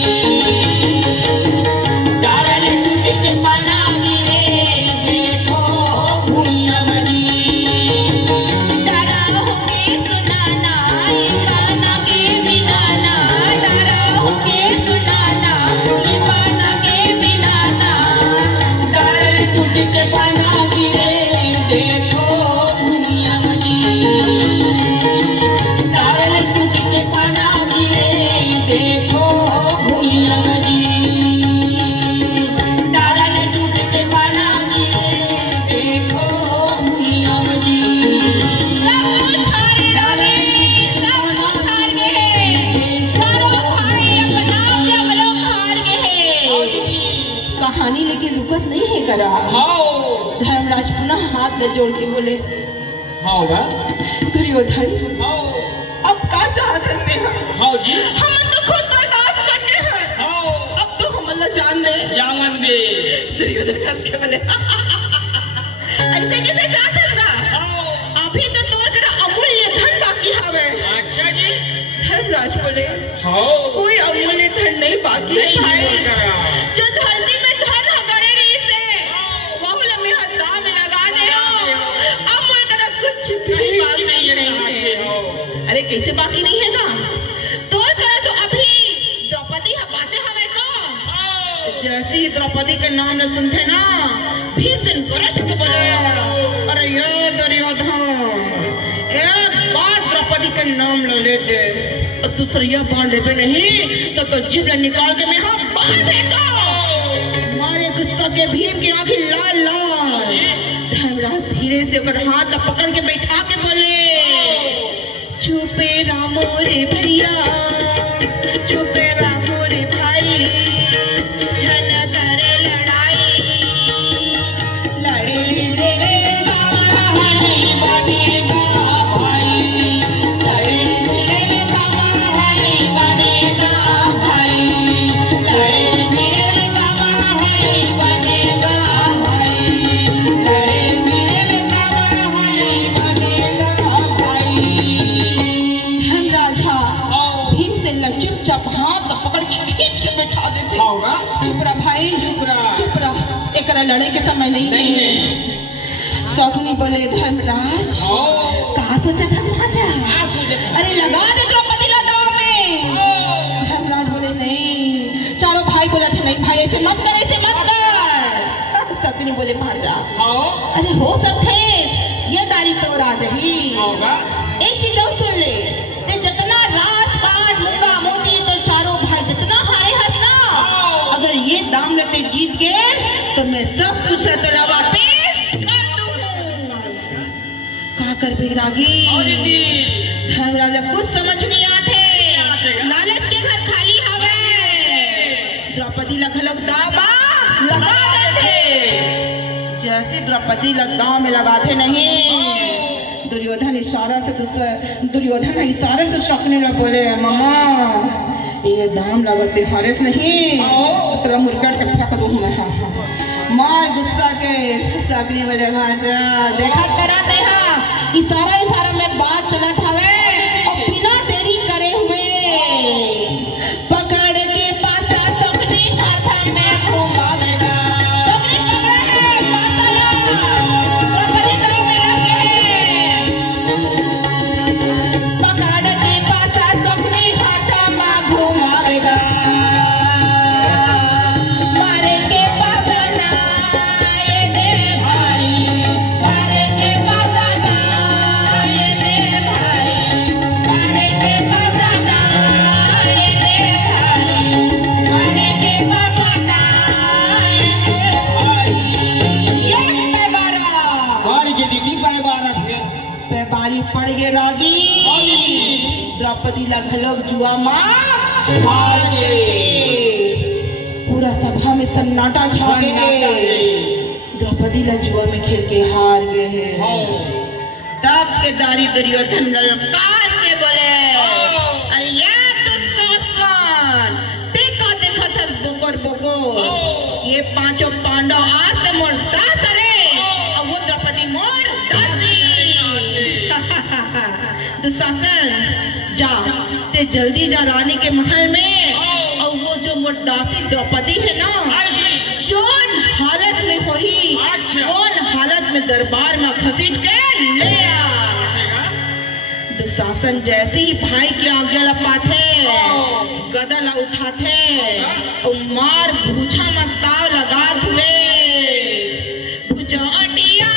तारा लटूटे के पाना गिरे देखो भुइया जी तारा होके सुनाना ये गाना के बिनाना तारा होके सुनाना ये गाना के बिनाना तारा लटूटे के पाना गिरे देखो भुइया जी तारा लटूटे के पाना गिरे देखो भुइया जी तारा लटूटे के पाना गिरे देखो भुइया जी सब कुछ हारे रागे सब कुछ हार गए चारों भाई अपना लगलो हार गए कहानी लेकिन रुकत नहीं है करा धर्मराज पुनः हाथ में जोड़ के बोले दुर्योधन अब का चाहते से हम तो खुद बर्दाश्त करने हैं अब तो हम अल्लाह जान दे दुर्योधन हंस के बोले ऐसे कैसे चाहते का अभी तो तोर करा अमूल्य धन बाकी हवे धर्मराज बोले कोई अमूल्य धन नहीं बाकी है भाई जो धरती में धन गड़े रही से वह लम्हे हद्दा में लगा दे अब मोर करा कुछ भी बाकी नहीं है अरे कैसे बाकी नहीं है ना तोर करा तो अभी द्रौपदी बाचे हवे को जैसे ही द्रौपदी का नाम न सुनते ना भीमसेन करत के बोले अरे ये दुर्योधन एक बार द्रौपदी का नाम ले लेते और दूसरी बार लेबे नहीं तो जीभ निकाल के मैं हाथ बाहर फेंको मारे गुस्सा के भीम की आंखें लाल लाल धर्मराज धीरे से ओकर हाथ पकड़ के बैठा के बोले चुपे रामो रे भैया चुपे रामो रे भाई जन करे लड़ाई लड़े भिड़ेगा भाई बनेगा भाई लड़े भिड़ेगा भाई बनेगा भाई लड़े भिड़ेगा भाई बनेगा भाई लड़े भिड़ेगा भाई बनेगा भाई धर्मराजा भीमसेन चुपचाप हाथ पकड़ होगा चुप रह भाई, रह। चुप रह, एकरा लड़े के समय नहीं है। सौगनी बोले धर्मराज कहा सोचा था समाचा, अरे लगा दे द्रौपदी लदाव में। धर्मराज बोले नहीं, चारों भाई बोला थे नहीं भाई ऐसे मत कर, ऐसे मत कर। सौगनी बोले भाजा अरे हो सकते ये दारी तो राज ही होगा। एक चीज और सुन ले, ते जितना राजपाट मूंगा मोती तो चारों भाई जितना हारे हंस ना, अगर ये दाम लेते जीत गए तो मैं सब कुछ तो लवा पेश कर दूं। का कर बिरागी धर्मराज कुछ समझ नहीं आते, लालच के घर खाली हवे। द्रौपदी लखलक दावा लगा देते, जैसे द्रौपदी दाव में लगाते नहीं, दुर्योधन इशारा से शकुनी ने बोले मामा ये दाम लगाते हारेस नहीं तो तेरा मुर्गट के फेंक दूं मैं। मार गुस्सा के शकुनी बोले भाजा देखा तेरा देहा इशारा में बात चलत हवे और बिना देरी करे हुए पकड़ के पासा शकुनी हाथा में घुमावेगा। शकुनी पकड़ा है पासा ला, द्रौपदी दाव में लग गए। पकड़ के पासा शकुनी हाथा में घुमावेगा। मारे के पासा ना ये दे भाई, मारे के पासा ना ये दे भाई, मारे के पासा ना ये दे भाई, मारे के पासा ना ये दे भाई। ये पे बारा और ये दीदी पाए बारा फिर पे बारी पड़ गए रागी। द्रौपदी लखलक जुआ माँ हार गए। पूरा सभा में सन्नाटा छा गए। द्रौपदी जुआ में खेल के हार गए हैं। तब के दारी दुर्योधन ललकार के बोले अरे ये दुशासन देखा देखा थस बोकर बोको, ये पांचों पांडव आज से मोर दास रे और वो द्रौपदी मोर दासी। दुशासन जा ते जल्दी जा रानी के महल में, और वो जो मोर दासी द्रौपदी है ना जोन हालत में होई कौन हालत में दरबार में घसीट के ले आ। दुशासन जैसे ही भाई के आज्ञा लपाते गदा ला उठाते और मार भूछा में ताव लगा हुए भुजाटिया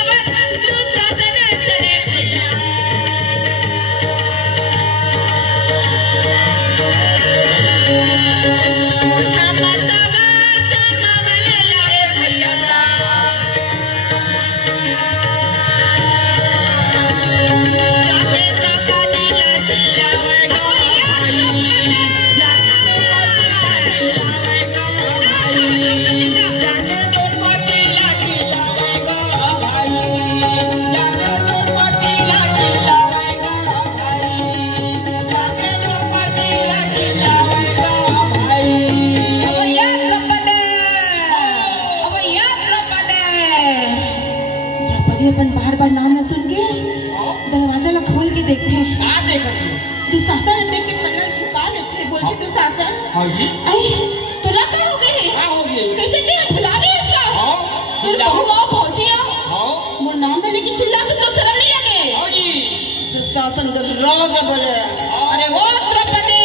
दुशासन चले भैया। भूछा मतवा चमावल लाए भैया गा। जाके द्रौपदी ला चिल्लावेगा, अपन बार बार नाम न सुन के दरवाजा ला खोल के देखते। दुशासन देख के कलर झुका लेते, बोलते दुशासन अरे तोला क्या हो गए, कैसे तेरा भुला गए इसका। फिर बहुआ भौजिया वो नाम न लेके चिल्लाते तो शर्म नहीं लगे। दुशासन गर्राग बोले अरे वो द्रौपदी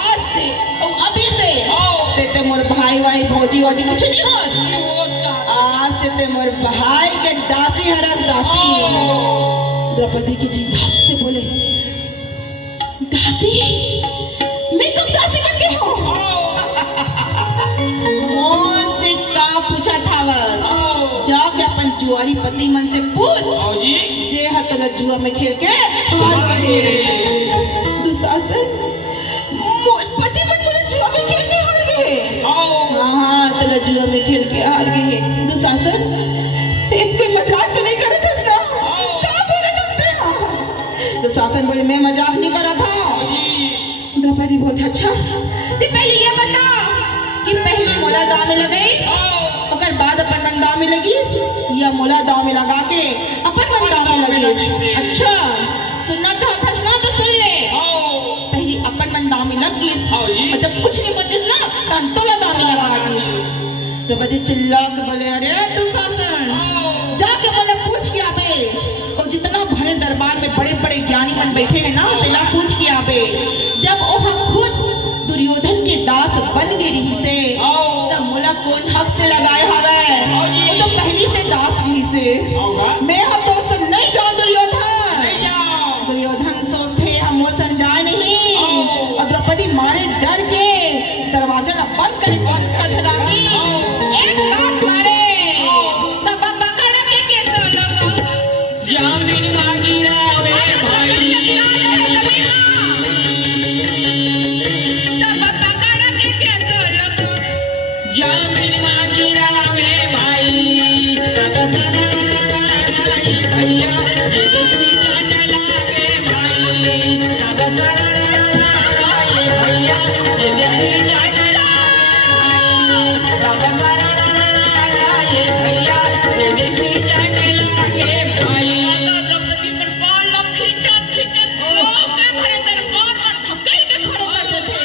आज से और अभी से ते मोर भाई वाई भौजी वौजी कुछ नहीं हो, आज से ते मोर भाई के दासी हरस दासी। द्रौपदी की जी भाग से बोले दासी मैं कब दासी बन गई हूँ। मुझसे का पूछा था बस, जाके अपन जुआरी पति मन से पूछ जे हतल जुआ में खेल के हार गए। दुशासन पति मन बोले जुआ में खेल के हार गए। हाँ तला जुआ में खेल के हार गए। दुशासन एक कोई मजाक तो नहीं कर रहा था ना, क्या बोले तुमने। दुशासन बोले मैं मजाक नहीं कर रहा था। द्रौपदी बोलते अच्छा तो पहले ये बता कि पहली मोला दाव में लगाई और बाद अपन मन दाव में लगी या मोला दाव में लगा के अपन मन दाव में लगी। अच्छा सुनना चाहता ना तो सुन ले, पहली अपन मन दाव में लग गई और जब कुछ नहीं बचिस ना तंतोला दामी लगा दिस द्रौपदी चिल्ला के बोले अरे दुशासन जाके बोले पूछ के आबे और जितना भरे दरबार में बड़े बड़े ज्ञानी मन बैठे हैं ना तेला पूछ के आबे जब वहाँ खुद दुर्योधन के दास बन गए रही से तब मोला कौन हक से लगाए हवे वो तो पहली से दास रही से मैं हम तो से नहीं जाऊं दुर्योधन सोचते हम वो समझाए नहीं और द्रौपदी मारे डर के दरवाजा न बंद करे कोशिश कर धरागी एक लात मारे तब पकड़ के कैसे लगा जामिन मांगी रावे भाई तब पकड़ के कैसे लगा जामिन मांगी रावे भाई भैया देखी जाने लागे भाई भैया देखी जाने भैया देखी जाने लागे भाई द्रौपदी पर बाल लोग खींचत खींचत लोग के भरे दरबार में धकेल के खड़े करते थे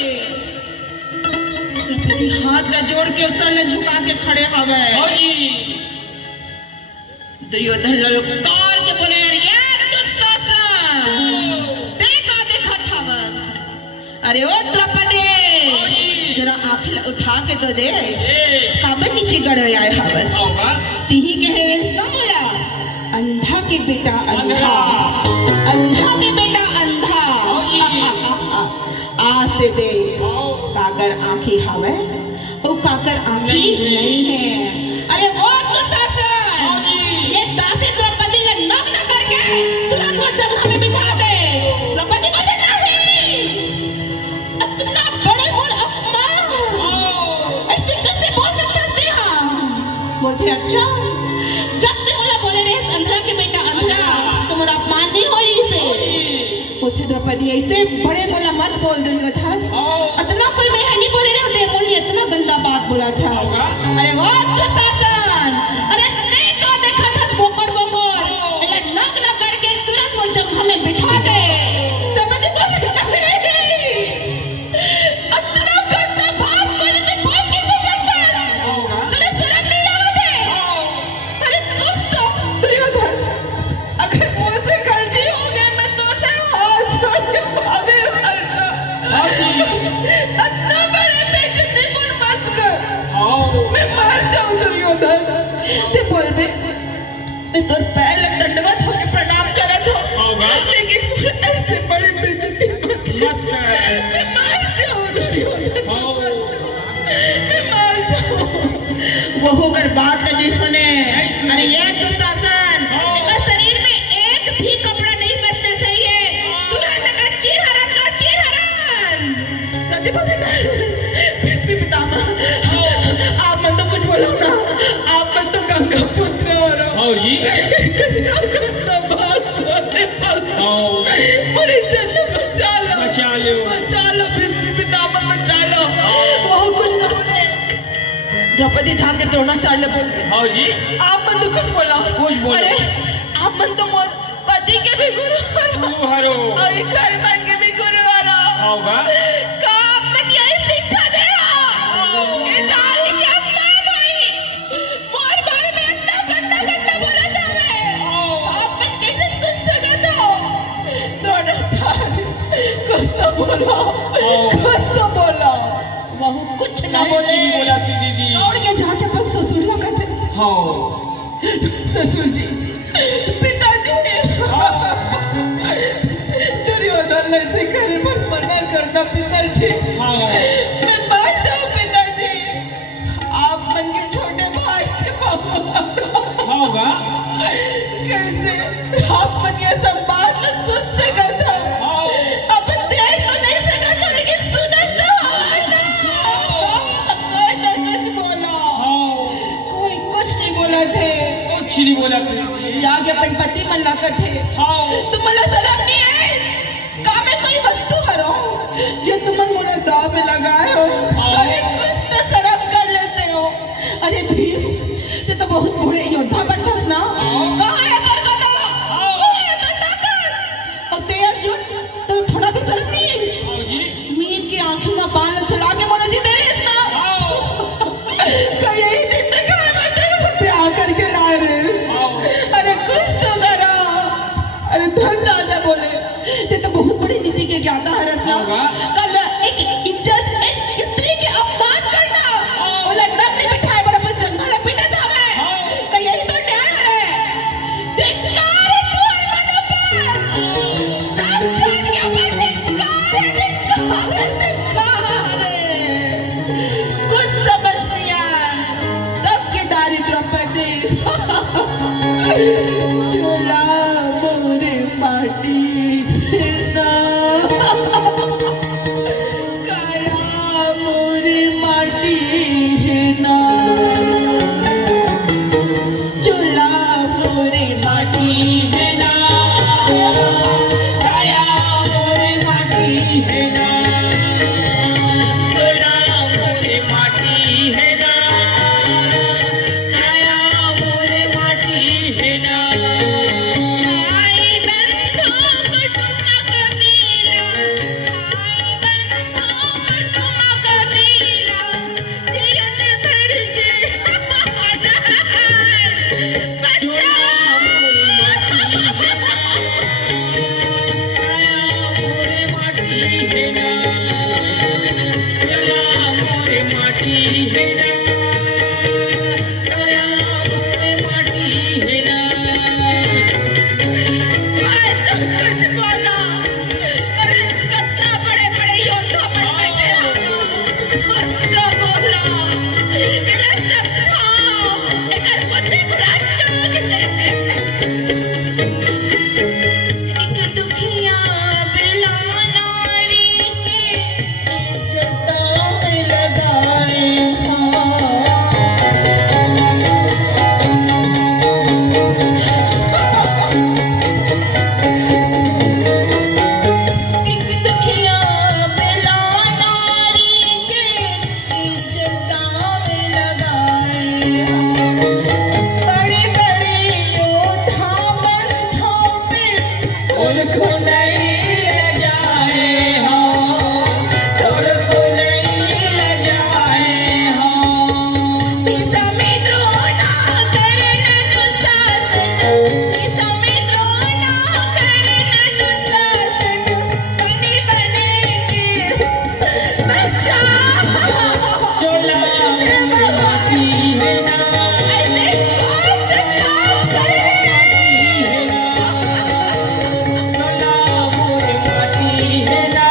द्रौपदी हाथ का जोड़ के सर ने झुका के खड़े हवे दुर्योधन ललकार के बोले अरे दुशासन देखा था बस अरे ओ द्रौपदी जरा आंखें उठा के तो दे काबर नीचे गड़ आए हवस तिही कहे रेस्ता बोला अंधा के बेटा अंधा अंधा के बेटा अंधा आज से दे काकर आंखें हवे ओ काकर आंखें नहीं है अरे वो दुशासन ये दासी द्रौपदी ले नग्न करके तुरंत मोरचंगा में बिठा दे द्रौपदी बोले नहीं इतना बड़े मोर अपमान ऐसे कैसे बोल सकते थे बोलते अच्छा जब ते बोला बोले रे अंधरा के बेटा अंधरा तुम्हारा अपमान नहीं हो रही से बोलते द्रौपदी ऐसे बड़े बोला मत बोल दुर्योधन इतना कोई मैं नहीं बोले रे होते बोली इतना गंदा बात बोला था अरे वो दुशासन अरे नहीं तो देखा था बोकर बोकर એટલે નગ્ન करके तुरंत मोरचंगा में बिठा दे द्रौपदी तो इतना गंदा बात बोले तो बोल कैसे सकता है तेरे शर्म नहीं आते अरे कुछ तो दुर्योधन अगर मुझसे गलती हो गई मैं तुमसे हाथ जोड़ के माफी मांगता इतना बड़े बेइज्जती पर मत कर मैं मर जाऊं दुर्योधन ते बोल बे मैं तोर पहले दंडवत होके प्रणाम करत हो लेकिन ऐसे बड़ी बेइज्जती मत कर मैं मर जाऊं दुर्योधन मैं मर जाऊं वो होकर बात नहीं सुने अरे ये दुशासन इसका शरीर में एक भी कपड़ा नहीं बचना चाहिए तुरंत कर चीरहरण कर चीरहरण कति बोले ना भीष्म पितामह आप मन तो कुछ बोलो ना आप मन तो गंगा पुत्र हो पूरी जन्म बचा लो भीष्म पितामह बचा लो वो कुछ ना बोले द्रौपदी जाके द्रोणाचार्य बोलते आप मन तो कुछ बोला अरे आप मन तो मोर पति के भी गुरु हरो और घर बन के भी गुरु हरो का आप मन यही शिक्षा दे रहा कि नारी के अपमान हुई मोर बारे में इतना गंदा गंदा बोला जावे आप मन कैसे सुन सकते हो द्रोणाचार्य कुछ तो बोलो वह कुछ ना बोले दौड़ के जाके बस ससुर लोग कहते ससुर जी पिताजी दुर्योधन ऐसे करे पर मना करना पिताजी मैं मर जाऊं पिताजी आप मन के छोटे भाई के बाबू कैसे आप मन ये सब बात न सुन सकता अब देख तो नहीं सकता लेकिन सुना कोई तो कुछ बोला कोई कुछ नहीं बोला थे जाके अपन पति मन लगा थे तुम मला शर्म नहीं है का मैं कोई वस्तु हरो जो तुम मोला दाव में लगाए हो अरे कुछ तो शर्म कर लेते हो अरे भीम ये तो बहुत बड़े योद्धा बनतस ना कहां है तेरा गदा कहां है तेरा ताकत और तेर जो तो थोड़ा भी शर्म नहीं है मीन की आंखों में बाण चला चला मोरे माटी ना काया मोरे माटी ना चला मोरे माटी है ना काया मोरे माटी है ना चला मोरे माटी है ना काया मोरे माटी है ना आई बंधु कुटुंब कबीला आई बंधु कुटुंब कबीला जियत भर के बच्चा मोरे माटी है ना चला मोरे माटी है ना काया मोरे माटी है ना कुछ बोला अरे कितना बड़े बड़े योद्धा बन बैठे हो उसका बोला मेरा समझाओ एकर बुद्धि भ्रष्ट हो गए एक दुखिया बिला नारी के इज्जत में लगाए एक दुखिया बिला नारी के इज्जत में लगाए बड़े बड़े योद्धा बंधो फिर उनको नहीं लजाए हो उनको नहीं लजाए हो पिसा में द्रोणा करना दुशासन पिसा में द्रोणा करना दुशासन बने बने के बच्चा चला माटी है ना ऐसे कौन सा काम करे है ना चला मोरे माटी है ना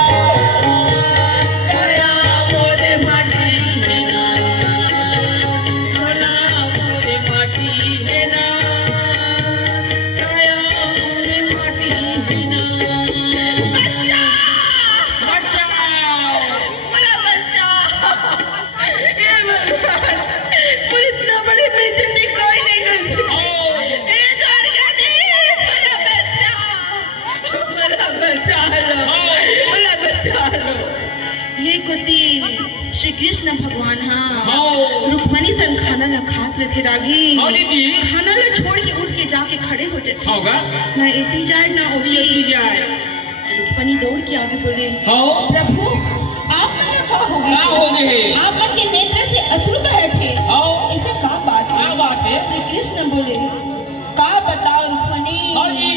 काया मोरे माटी है ना चला मोरे माटी है ना काया मोरे माटी है ना बच्चा बोला बच्चा ये भगवान मुझे इतना बड़ी बेइज्जती कोई नहीं कर सकता ये दुर्गा देवी बोला बच्चा बोला बच्चा लो ये कुत्ती श्री कृष्ण भगवान हाँ रुक्मणी सन खाना ला खात रहे थे रागी खाना ला छोड़ के उठ के जाके खड़े हो जाते होगा ना एती जाए ना उठी जाए रुक्मणी दौड़ के आगे बोले हो प्रभु आप मन का हो क्या हो गए आप मन के नेत्र से अश्रु बहे थे हो ऐसा क्या बात है क्या बात है श्री कृष्ण बोले का बताओ रुक्मणी हाँ जी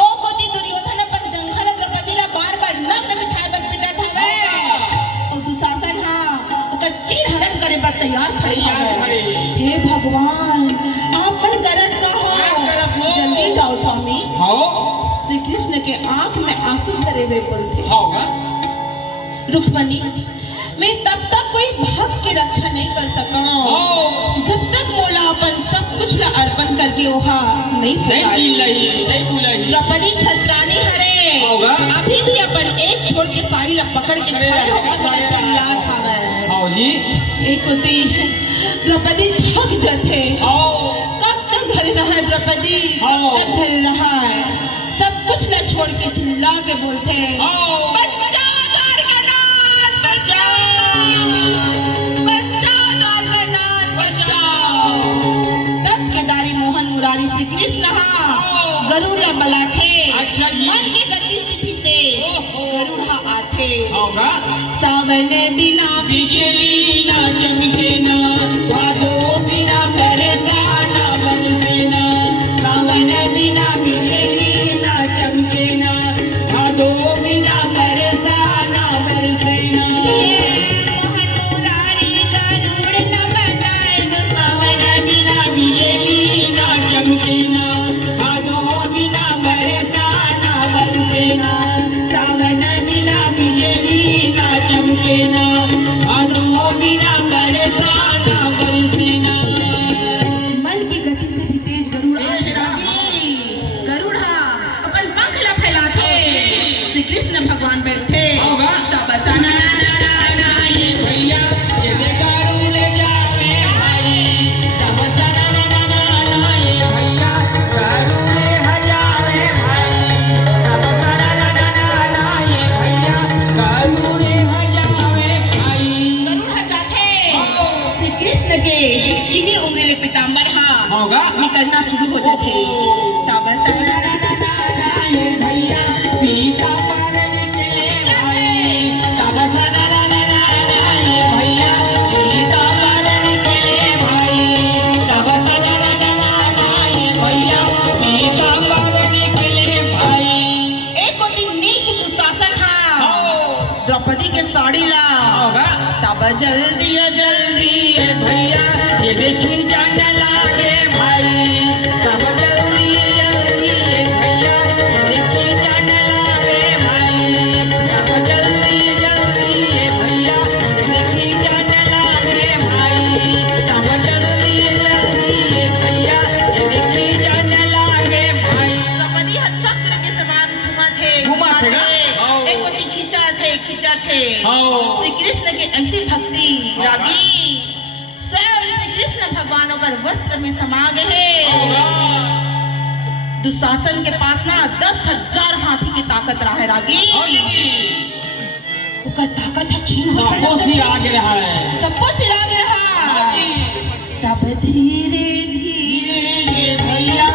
ओ कोती दुर्योधन अपन जंघन द्रौपदी ला बार-बार नग्न बिठाए बर पिटा था वे और दुशासन हां ओकर चीर हरण करे पर तैयार खड़े हो गए हे भगवान आपन करत का हो करत हो? जल्दी जाओ स्वामी हो श्री कृष्ण के आंख में आंसू भरे हुए बोलते होगा रुक्मणी मैं तब तक कोई भक्त की रक्षा नहीं कर सका जब तक मोला अपन सब कुछ ला अर्पण करके ओहा नहीं पुकारी नहीं बुलाई द्रौपदी छत्रानी हरे होगा। अभी भी अपन एक छोड़ के साड़ी ला पकड़ के खड़े होकर बोला चिल्ला था वह हो जी एक होती द्रौपदी थक जाते हो कब तक घर रहा द्रौपदी कब तक घर रहा सब कुछ ला छोड़ के चिल्ला के बोलते बच्चा द्वारकानाथ बच्चा बच्चा द्वारकानाथ बच्चा तब केदारी मोहन मुरारी श्री कृष्ण गरुड़ ला बलाथे अच्छा जी। मन के गति से भी तेज गरुड़ आथे होगा सावन बिना बिजली ना चमके ना भादो बिना बरसाना बरसे ना सावन बिना बिजली ना चमके ना भादो बिना बरसाना बरसे ना मोहन मुरारी गरुड़ न बनाए सावन बिना बिजली ना चमके ना भादो बिना बरसाना बरसे ना सावन बिना बिजली ना चमके ना भादो बिना बरसाना के चीनी उंगली पीताम्बर होगा निकलना शुरू हो जाते तब भैया पीताम्बर निकले भाई तब भैया पीताम्बर निकले भाई तब भैया पीताम्बर निकले भाई। एक दिन नीच दुशासन द्रौपदी के साड़ी ला होगा तब जल्दी ए भैया ये देखी जाने लागे भाई तब जल्दी ए भैया ये देखी जाने लागे भाई तब जल्दी ए भैया ये देखी जाने लागे भाई तब जल्दी ए भैया ये देखी जाने लागे भाई। द्रौपदी चक्र के समान घुमा थे एक दिन खींचा थे श्री कृष्ण की ऐसी भक्ति रागी स्वयं श्री कृष्ण भगवानों का वस्त्र में समा गए। दुशासन के पास ना 10,000 हाथी की ताकत रहा है रागी उकर ताकत है छीन हो सबको सिराग रहा है सबको सिराग रहा तब धीरे धीरे ये भैया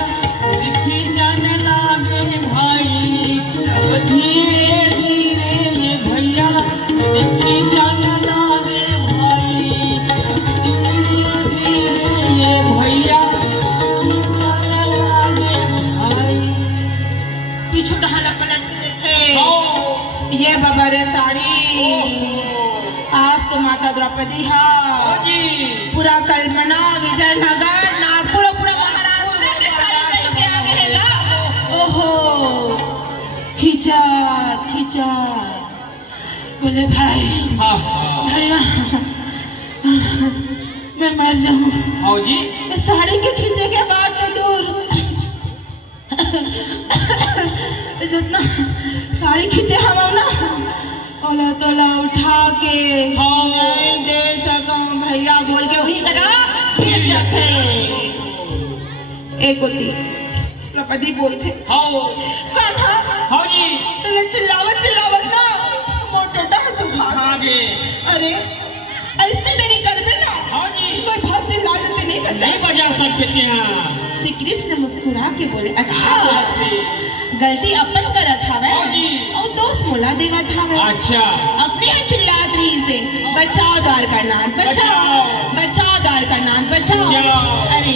देखी जाने लागे भाई तब धीरे धीरे ये भैया देखी जाने लागे भाई धीरे धीरे ये भैया देखी जाने लागे भाई। पीछे ढाला पलट के देखे ये बबरे साड़ी आज तो माता द्रौपदी पूरा कल्पना विजयनगर नागपुर पूरा महाराष्ट्र के साड़ी पहन के आ गएगा। ओहो खींचा बोले भाई भैया मैं मर जाऊं आओ जी साड़ी के खींचे के बाद तो दूर जितना साड़ी खींचे हम ना ओला तोला उठा के नहीं दे सकूं भैया बोल के वही करा गिर जाते एक होती द्रौपदी बोलते कान्हा हाँ जी तूने चिल्लावत ना मोटो डांस आगे अरे ऐसे देरी कर ना हाँ जी कोई भक्त लालच नहीं कर नहीं बजा सकते हैं श्री कृष्ण मुस्कुरा के बोले अच्छा गलती अपन करत हवे और दोस्त मोला देवत हवे अच्छा अपने यहाँ चिल्लात रही से बचाओ द्वारकानाथ बचाओ द्वारकानाथ बचाओ अरे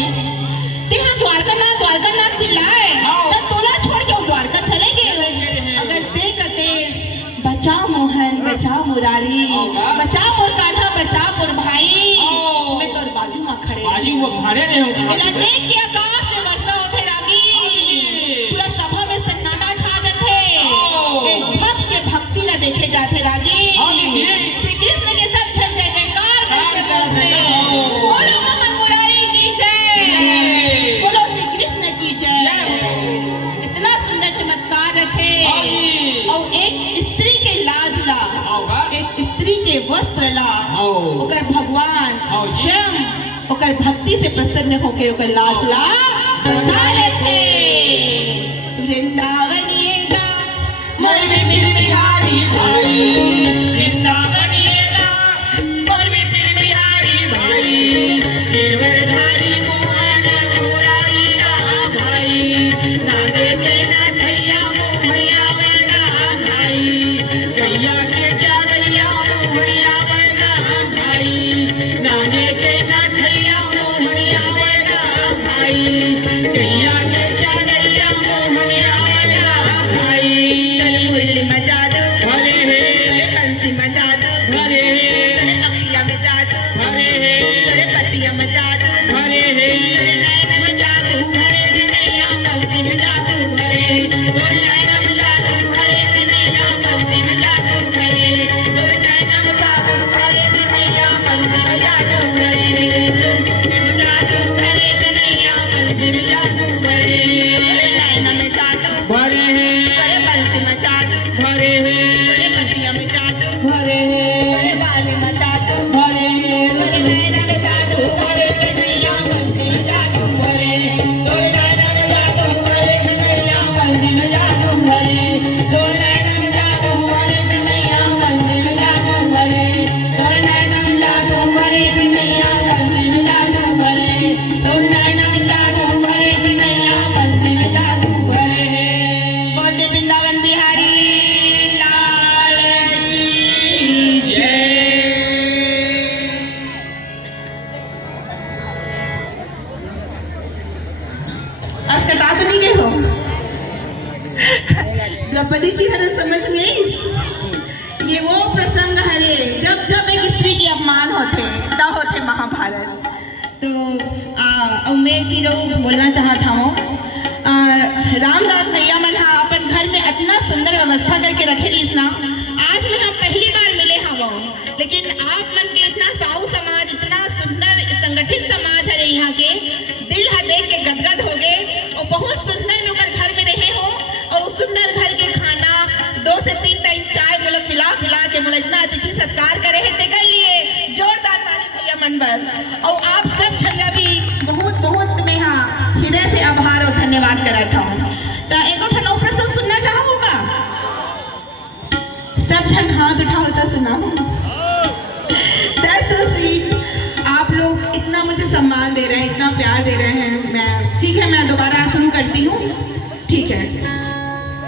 तेरा द्वारकानाथ चिल्लाए तो तोला छोड़ के वो द्वारका चले गए अगर ते कते बचा मोहन बचा मुरारी बचा मोर कान्हा बचा मोर भाई मैं तोर बाजू में खड़े रहे हो देख के आकाश से वर्षा होते रागी पूरा सभा में सन्नाटा छा जाते एक भक्त के भक्ति ला देखे जाते रागी श्री कृष्ण के सब जय जयकार करके बोलते बोलो महान मुरारी की जय बोलो श्री कृष्ण की जय। इतना सुंदर चमत्कार रखे और एक स्त्री के लाज ला एक स्त्री के वस्त्र ला ओकर भगवान स्वयं ओकर भक्ति से प्रसन्न होके ओकर लाज ला बचा लेते वृंदावनिएगा मोर बिपिन बिहारी भाई वृंदावनिएगा मोर बिपिन बिहारी भाई गिरवरधारी मोहन मुरारी रा भाई नागे के नाथैया मोहैया वेगा भाई गैया के चारैया मोहैया वेगा भाई नागे के नाथैया मोहैया वेगा भाई गैया के चारैया मोहैया वेगा भाई मुरली मचा दो भरे है बंसी मचा दो भरे है अखिया में जादू भरे है पतिया मचा दो भरे है नैन में जादू भरे कन्हैया बंसी में जादू भरे नैन में जादू भरे कन्हैया बंसी में जादू भरे नैन में जादू भरे कन्हैया बंसी में जादू भरे जादू भरे कन्हैया बंसी में जादू भरे नैन में जादू भरे है बंसी में जादू भरे है पतिया में जादू भरे है बाली में जादू भरे है नैन में जादू भरे आज कटा तो नहीं गए हो? द्रौपदी जी हरन समझ में आई? ये वो प्रसंग हरे जब जब एक स्त्री के अपमान होते तब होते महाभारत। तो मैं एक चीज़ बोलना चाहता हूँ, रामदास भैया मन हाँ अपन घर में इतना सुंदर व्यवस्था करके रखे रही ना। आज मैं हाँ पहली बार मिले हाँ वो, लेकिन आप मन के इतना साहू समाज, इतना सुंदर संगठित समाज है यहाँ के, दिल हा देख के गदगद हो गए। और बहुत सुंदर में उनका घर में रहे हो, और उस सुंदर घर के खाना 2 से 3 टाइम चाय बोलो पिला के बोलो इतना अतिथि सत्कार करे है ते कर लिए। जोरदार ताली भैया मन पर। और आप सब छंगा भी बहुत बहुत मैं हाँ हृदय से आभार और धन्यवाद करता हूँ। तो एक और प्रसंग सुनना चाहूँगा, सब जन हाथ उठाओ तो सुना। That's so sweet। आप लोग इतना मुझे सम्मान दे रहे हैं, इतना प्यार दे रहे हैं। मैं ठीक है, मैं दोबारा शुरू करती हूँ। ठीक है।